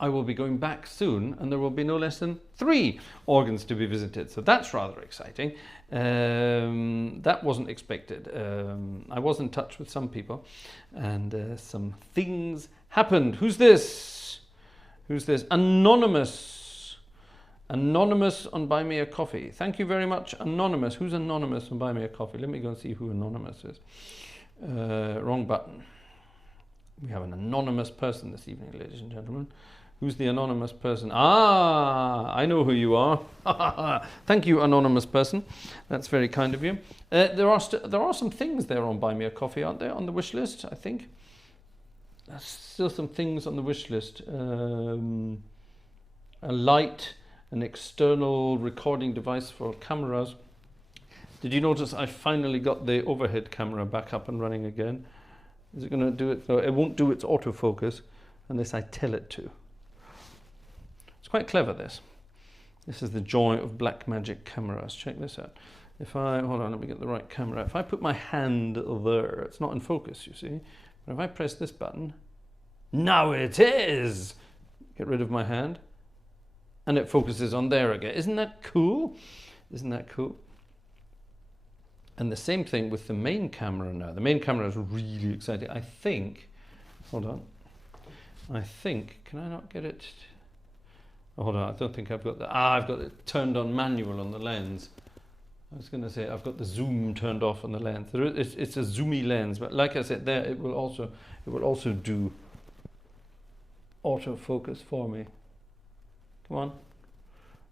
I will be going back soon, and there will be no less than 3 organs to be visited. So that's rather exciting. That wasn't expected. I was in touch with some people, and some things happened. Who's this? Who's this? Anonymous. Anonymous on Buy Me a Coffee. Thank you very much, Anonymous. Who's Anonymous on Buy Me a Coffee? Let me go and see who Anonymous is. Wrong button. We have an anonymous person this evening, ladies and gentlemen. Who's the anonymous person? Ah, I know who you are. Thank you, anonymous person. That's very kind of you. There are some things there on Buy Me a Coffee, aren't there, on the wish list, I think? There's still some things on the wish list. A light, an external recording device for cameras. Did you notice I finally got the overhead camera back up and running again? Is it going to do it? No, it won't do its autofocus unless I tell it to. It's quite clever, this. This is the joy of black magic cameras. Check this out. If I, hold on, let me get the right camera. If I put my hand there, it's not in focus, you see. But if I press this button, now it is! Get rid of my hand, and it focuses on there again. Isn't that cool? Isn't that cool? And the same thing with the main camera now. The main camera is really exciting. I think, hold on. I think, can I not get it? Oh, hold on, I don't think I've got that. I've got it turned on manual on the lens. I was going to say I've got the zoom turned off on the lens. It's a zoomy lens, but like I said, there it will also do autofocus for me. Come on.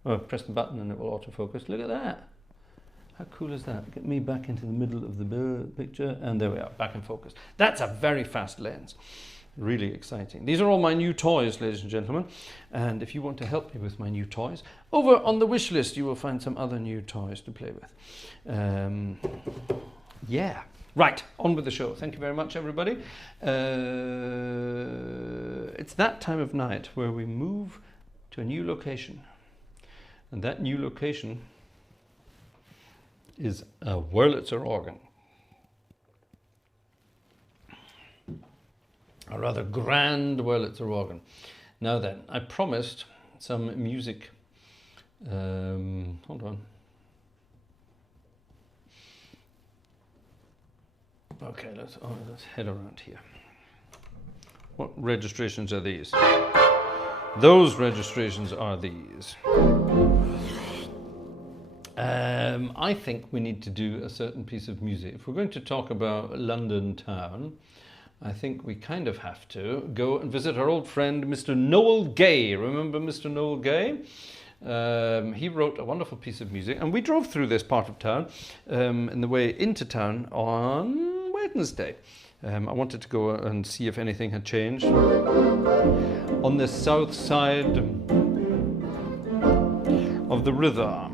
Oh, press the button and it will autofocus. Look at that. How cool is that? Get me back into the middle of the picture, and there we are, back in focus. That's a very fast lens. Really exciting. These are all my new toys, ladies and gentlemen. And if you want to help me with my new toys, over on the wish list, you will find some other new toys to play with. Yeah. Right, on with the show. Thank you very much, everybody. It's that time of night where we move to a new location. And that new location is a Wurlitzer organ. A rather grand Wurlitzer organ. Now then, I promised some music. Hold on. Okay, let's head around here. What registrations are these? Those registrations are these. I think we need to do a certain piece of music. If we're going to talk about London town, I think we kind of have to go and visit our old friend, Mr. Noel Gay. Remember Mr. Noel Gay? He wrote a wonderful piece of music, and we drove through this part of town in the way into town on Wednesday. I wanted to go and see if anything had changed. On the south side of the river.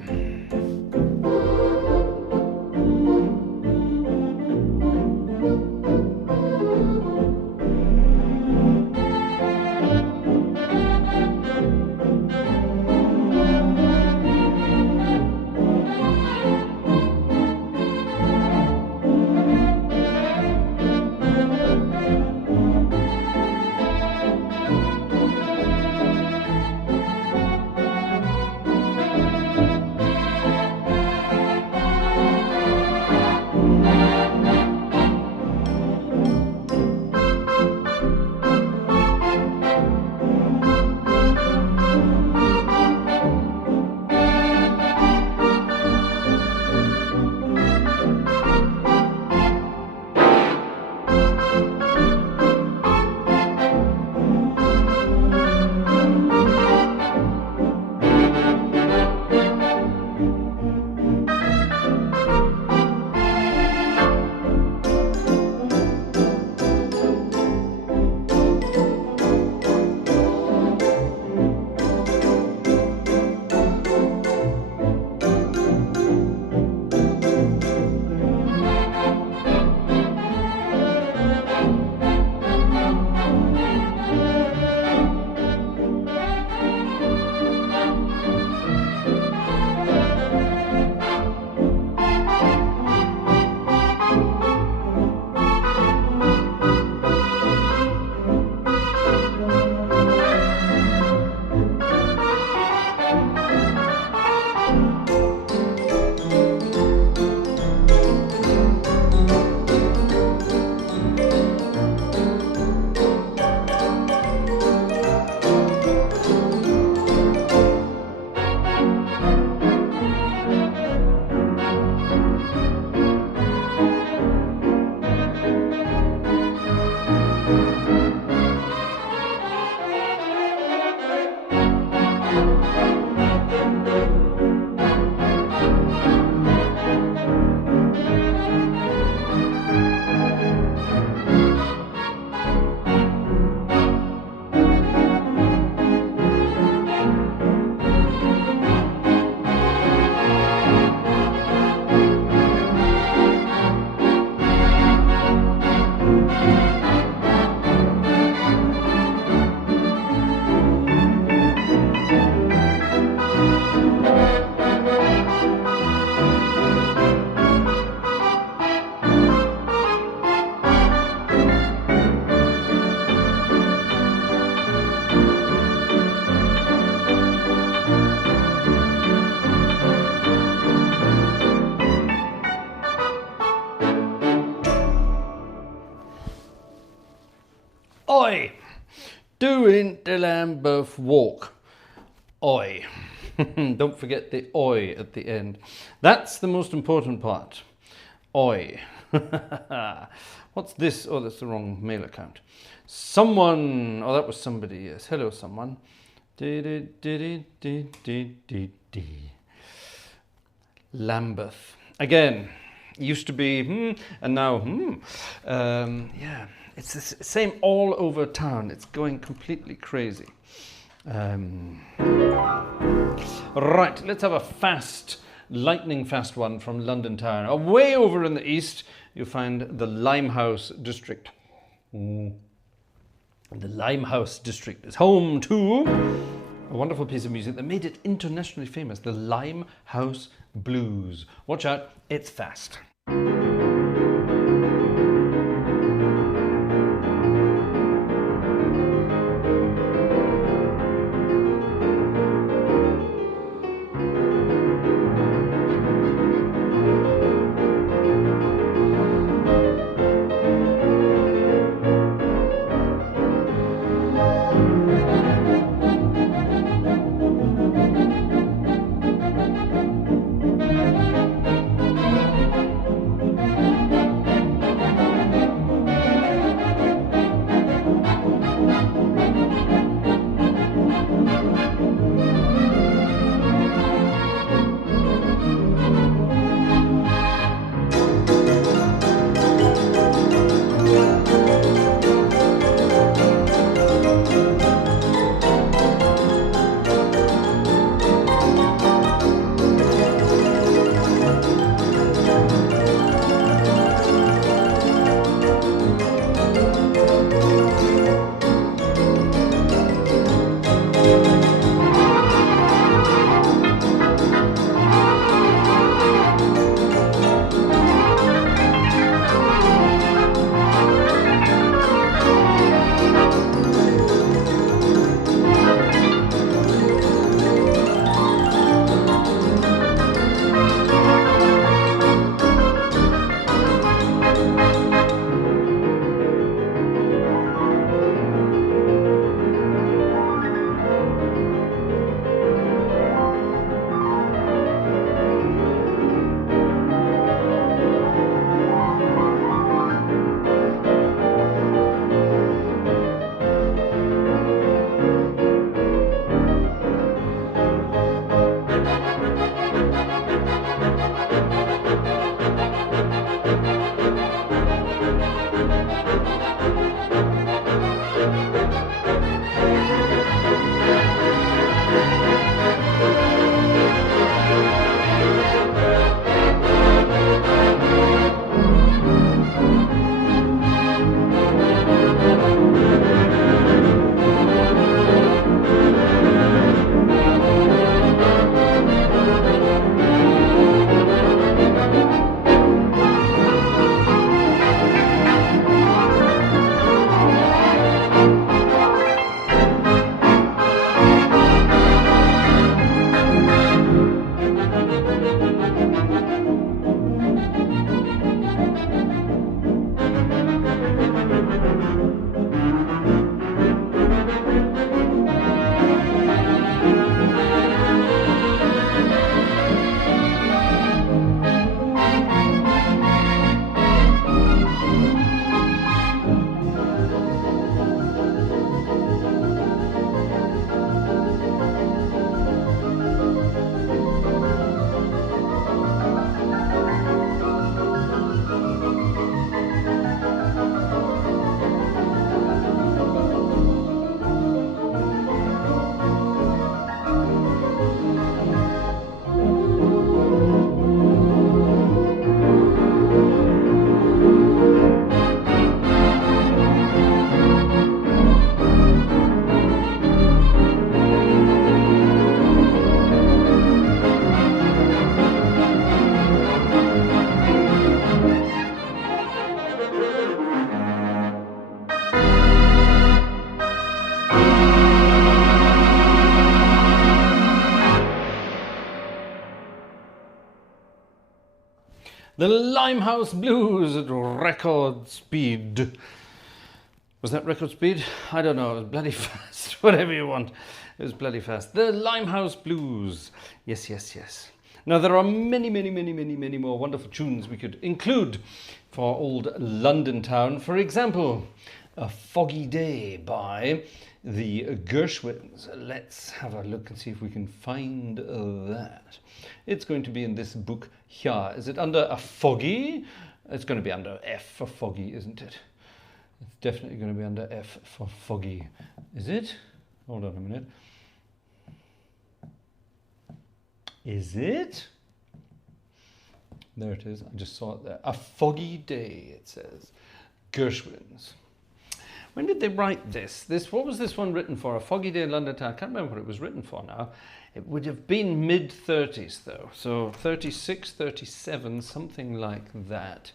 Oi! Doing the Lambeth walk. Oi. Don't forget the oi at the end. That's the most important part. Oi. What's this? Oh, that's the wrong mail account. Someone. Oh, that was somebody. Yes. Hello, someone. Lambeth. Again. Used to be and now yeah. It's the same all over town. It's going completely crazy. Right, let's have a fast, lightning fast one from London town. Way over in the east, you'll find the Limehouse district. The Limehouse district is home to a wonderful piece of music that made it internationally famous, the Limehouse Blues. Watch out, it's fast. The Limehouse Blues at record speed. Was that record speed? I don't know, it was bloody fast, whatever you want. It was bloody fast. The Limehouse Blues. Yes, yes, yes. Now there are many more wonderful tunes we could include for old London town. For example, A Foggy Day by the Gershwins. Let's have a look and see if we can find that. It's going to be in this book here. Is it under a foggy? It's going to be under F for foggy, isn't it? It's definitely going to be under F for foggy. Is it? Hold on a minute. Is it? There it is. I just saw it there. A Foggy Day, it says. Gershwins. When did they write this? What was this one written for? A Foggy Day in London Town. I can't remember what it was written for now. It would have been mid-30s though. So 36, 37, something like that.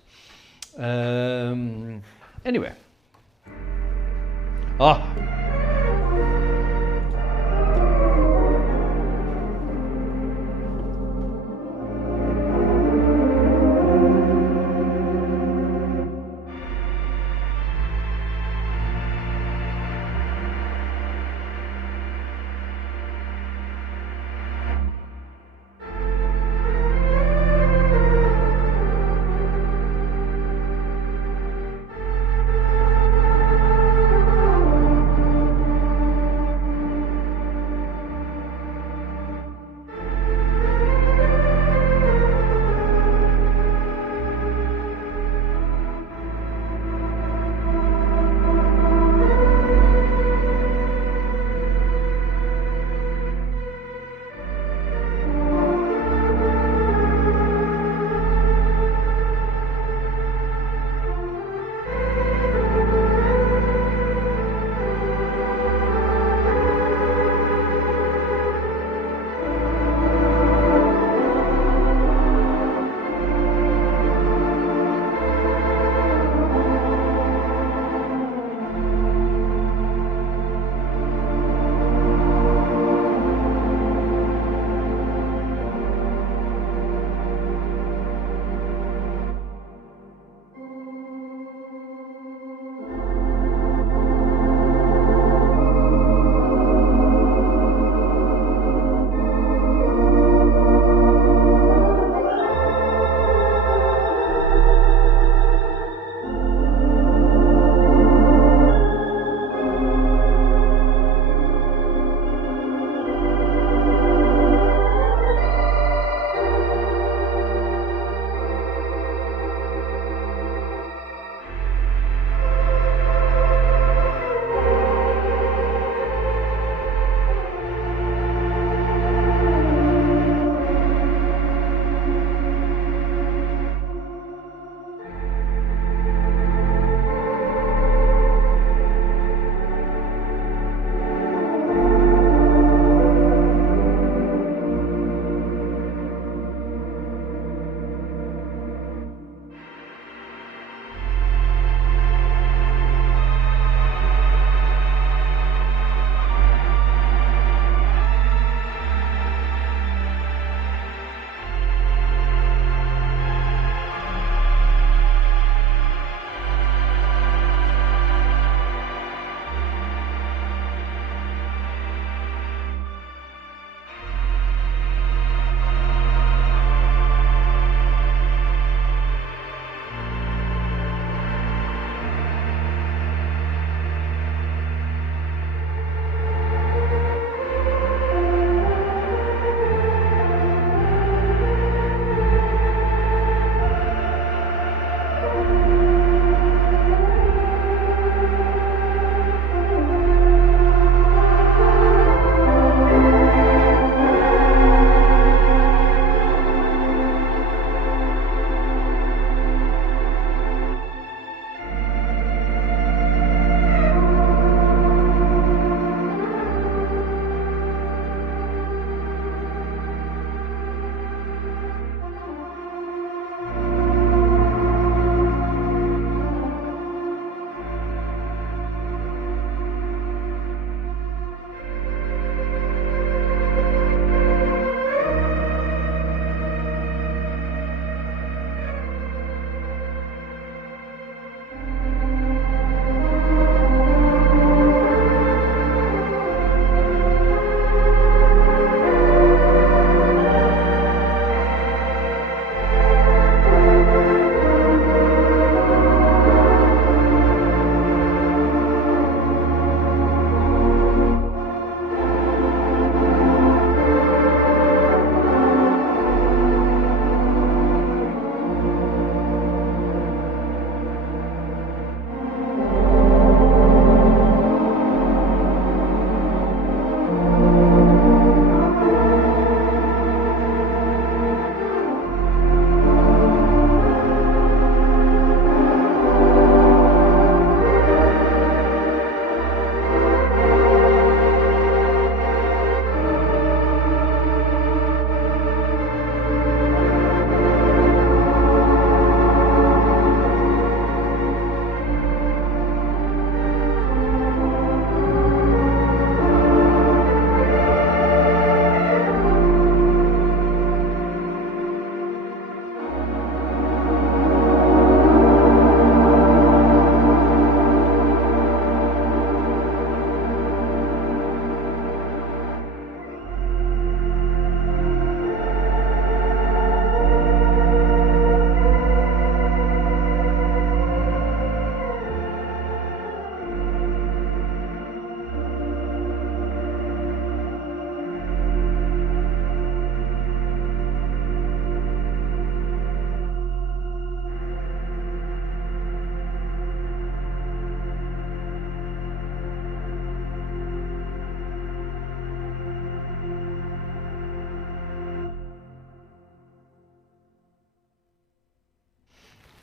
Anyway.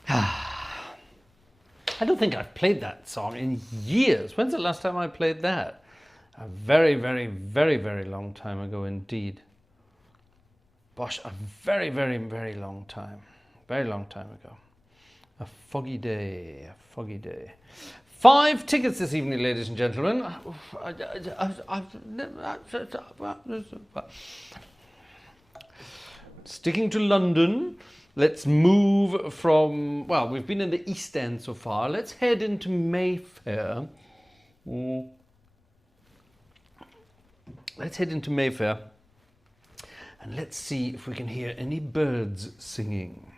I don't think I've played that song in years. When's the last time I played that? A very, very, very, very long time ago indeed. Gosh, a very, very, very long time. Very long time ago. A foggy day, a foggy day. 5 tickets this evening, ladies and gentlemen. Sticking to London. Let's move from, well, we've been in the East End so far. Let's head into Mayfair. Let's head into Mayfair and let's see if we can hear any birds singing.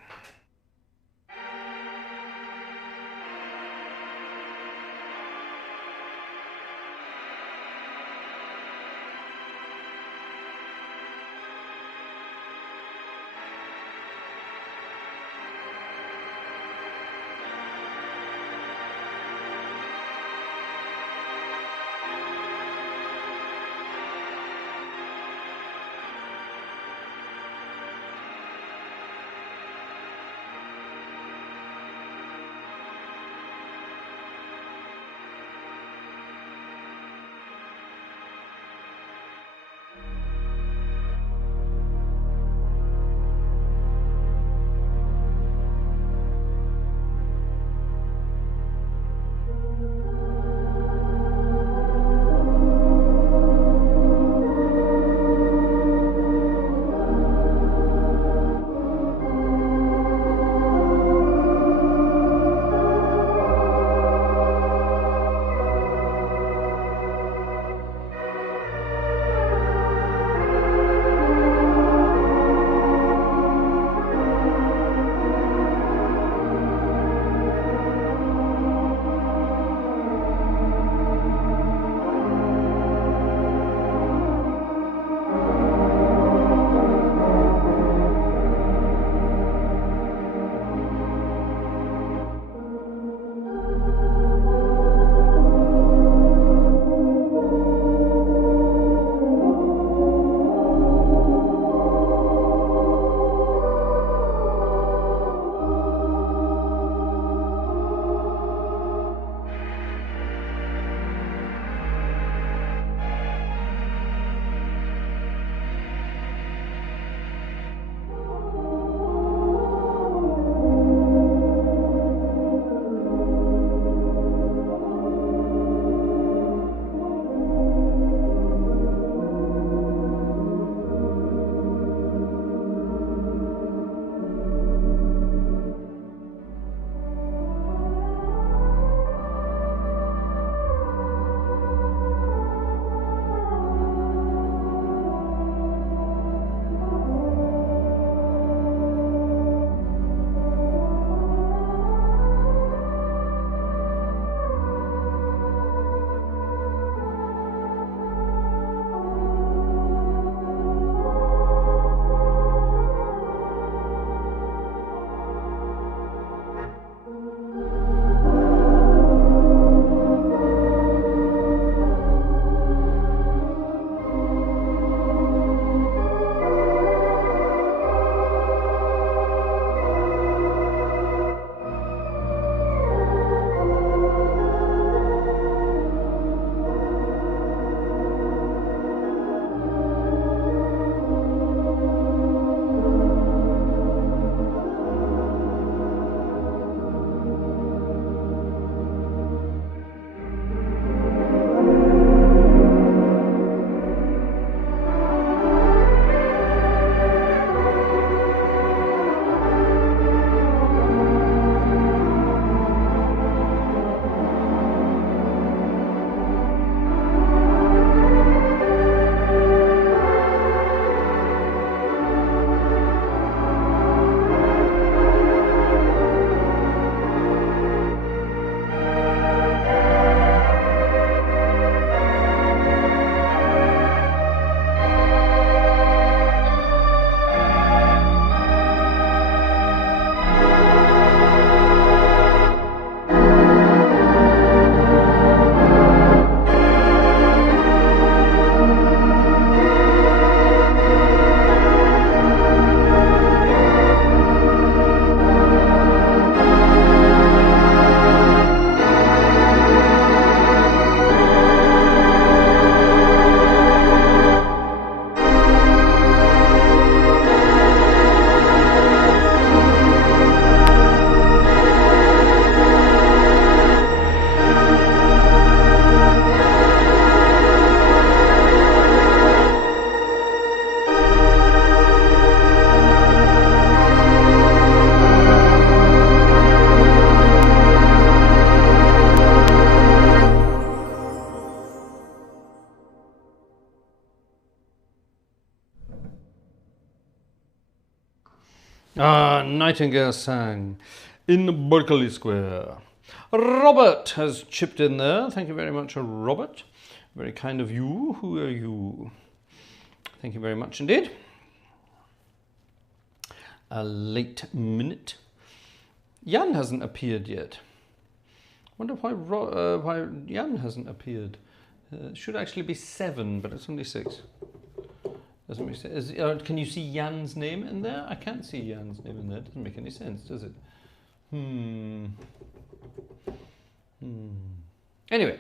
Nightingale sang in Berkeley Square. Robert has chipped in there. Thank you very much, Robert. Very kind of you. Who are you? Thank you very much indeed. A late minute. Jan hasn't appeared yet. Wonder why Jan hasn't appeared. Should actually be 7, but it's only 6. Doesn't make sense. Can you see Jan's name in there? I can't see Jan's name in there. Doesn't make any sense, does it? Anyway,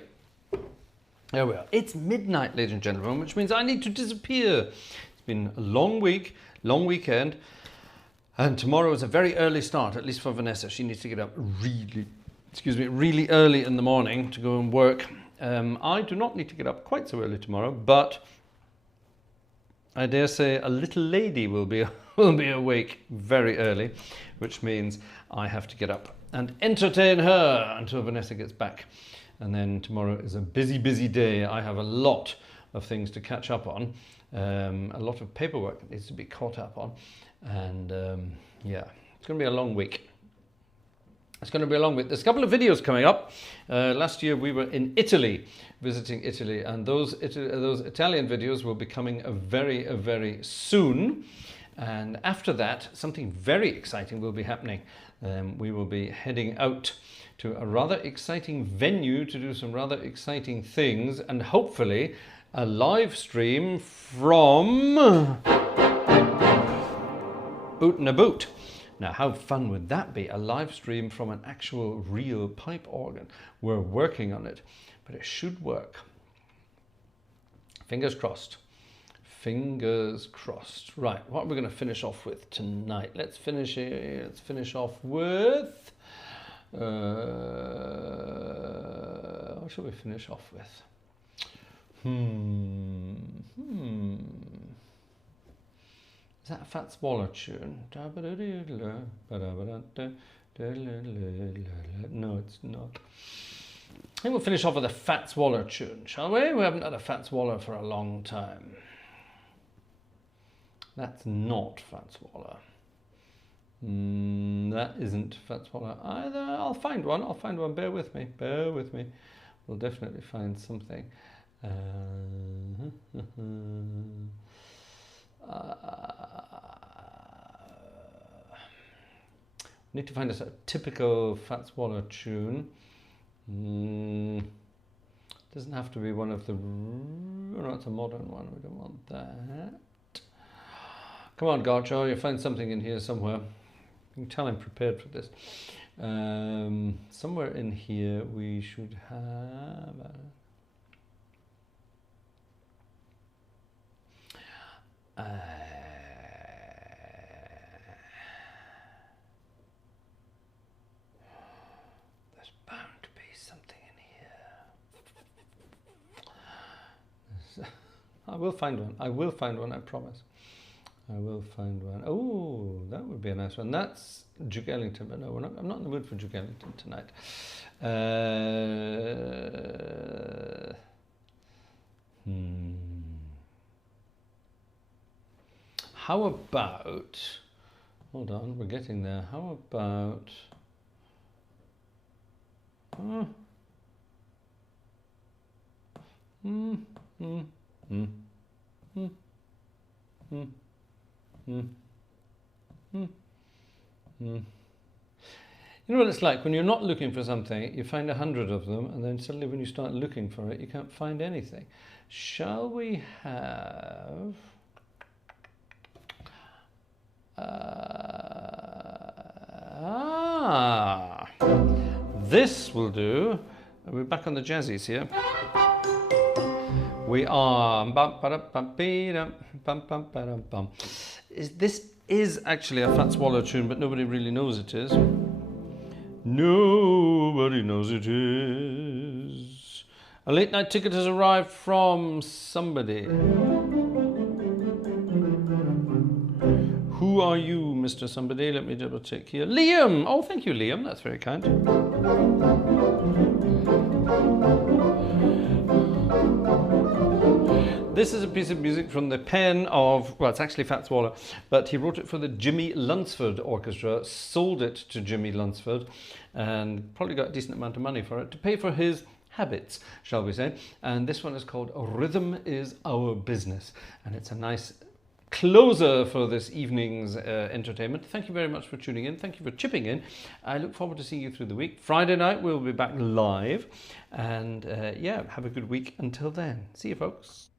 there we are. It's midnight, ladies and gentlemen, which means I need to disappear. It's been a long week, long weekend, and tomorrow is a very early start, at least for Vanessa. She needs to get up really early in the morning to go and work. I do not need to get up quite so early tomorrow, but I dare say a little lady will be awake very early, which means I have to get up and entertain her until Vanessa gets back. And then tomorrow is a busy, busy day. I have a lot of things to catch up on, a lot of paperwork that needs to be caught up on, and yeah, it's going to be a long week. It's going to be a long week. There's a couple of videos coming up. Last year we were in Italy, visiting Italy, and those Italian videos will be coming very, very soon. And after that, something very exciting will be happening. We will be heading out to a rather exciting venue to do some rather exciting things, and hopefully a live stream from Boot and a Boot. Now, how fun would that be? A live stream from an actual real pipe organ. We're working on it, but it should work. Fingers crossed. Fingers crossed. Right, what are we going to finish off with tonight? Let's finish off with... what should we finish off with? Is that a Fats Waller tune? No, it's not. I think we'll finish off with a Fats Waller tune, shall we? We haven't had a Fats Waller for a long time. That's not Fats Waller. That isn't Fats Waller either. I'll find one. Bear with me. We'll definitely find something. Need to find a sort of typical Fats Waller tune. Doesn't have to be one of the... No, it's a modern one. We don't want that. Come on, Gartshore, you'll find something in here somewhere. You can tell I'm prepared for this. Somewhere in here we should have... there's bound to be something in here. I will find one, I promise. I will find one. Oh, that would be a nice one. That's Duke Ellington, but no, I'm not in the mood for Duke Ellington tonight. How about, hold on, we're getting there. How about, You know what it's like when you're not looking for something, you find 100 of them, and then suddenly when you start looking for it, you can't find anything. Shall we have... this will do. We're back on the jazzies here. We are... This is actually a Fats Waller tune, but nobody really knows it is. Nobody knows it is. A late night ticket has arrived from somebody. Who are you, Mr. Somebody? Let me double check here. Liam! Oh, thank you, Liam. That's very kind. This is a piece of music from the pen of, well, it's actually Fats Waller, but he wrote it for the Jimmy Lunsford Orchestra, sold it to Jimmy Lunsford, and probably got a decent amount of money for it to pay for his habits, shall we say. And this one is called Rhythm is Our Business, and it's a nice closer for this evening's entertainment. Thank you very much for tuning in. Thank you for chipping in. I look forward to seeing you through the week. Friday night we'll be back live, and yeah, have a good week until then. See you, folks.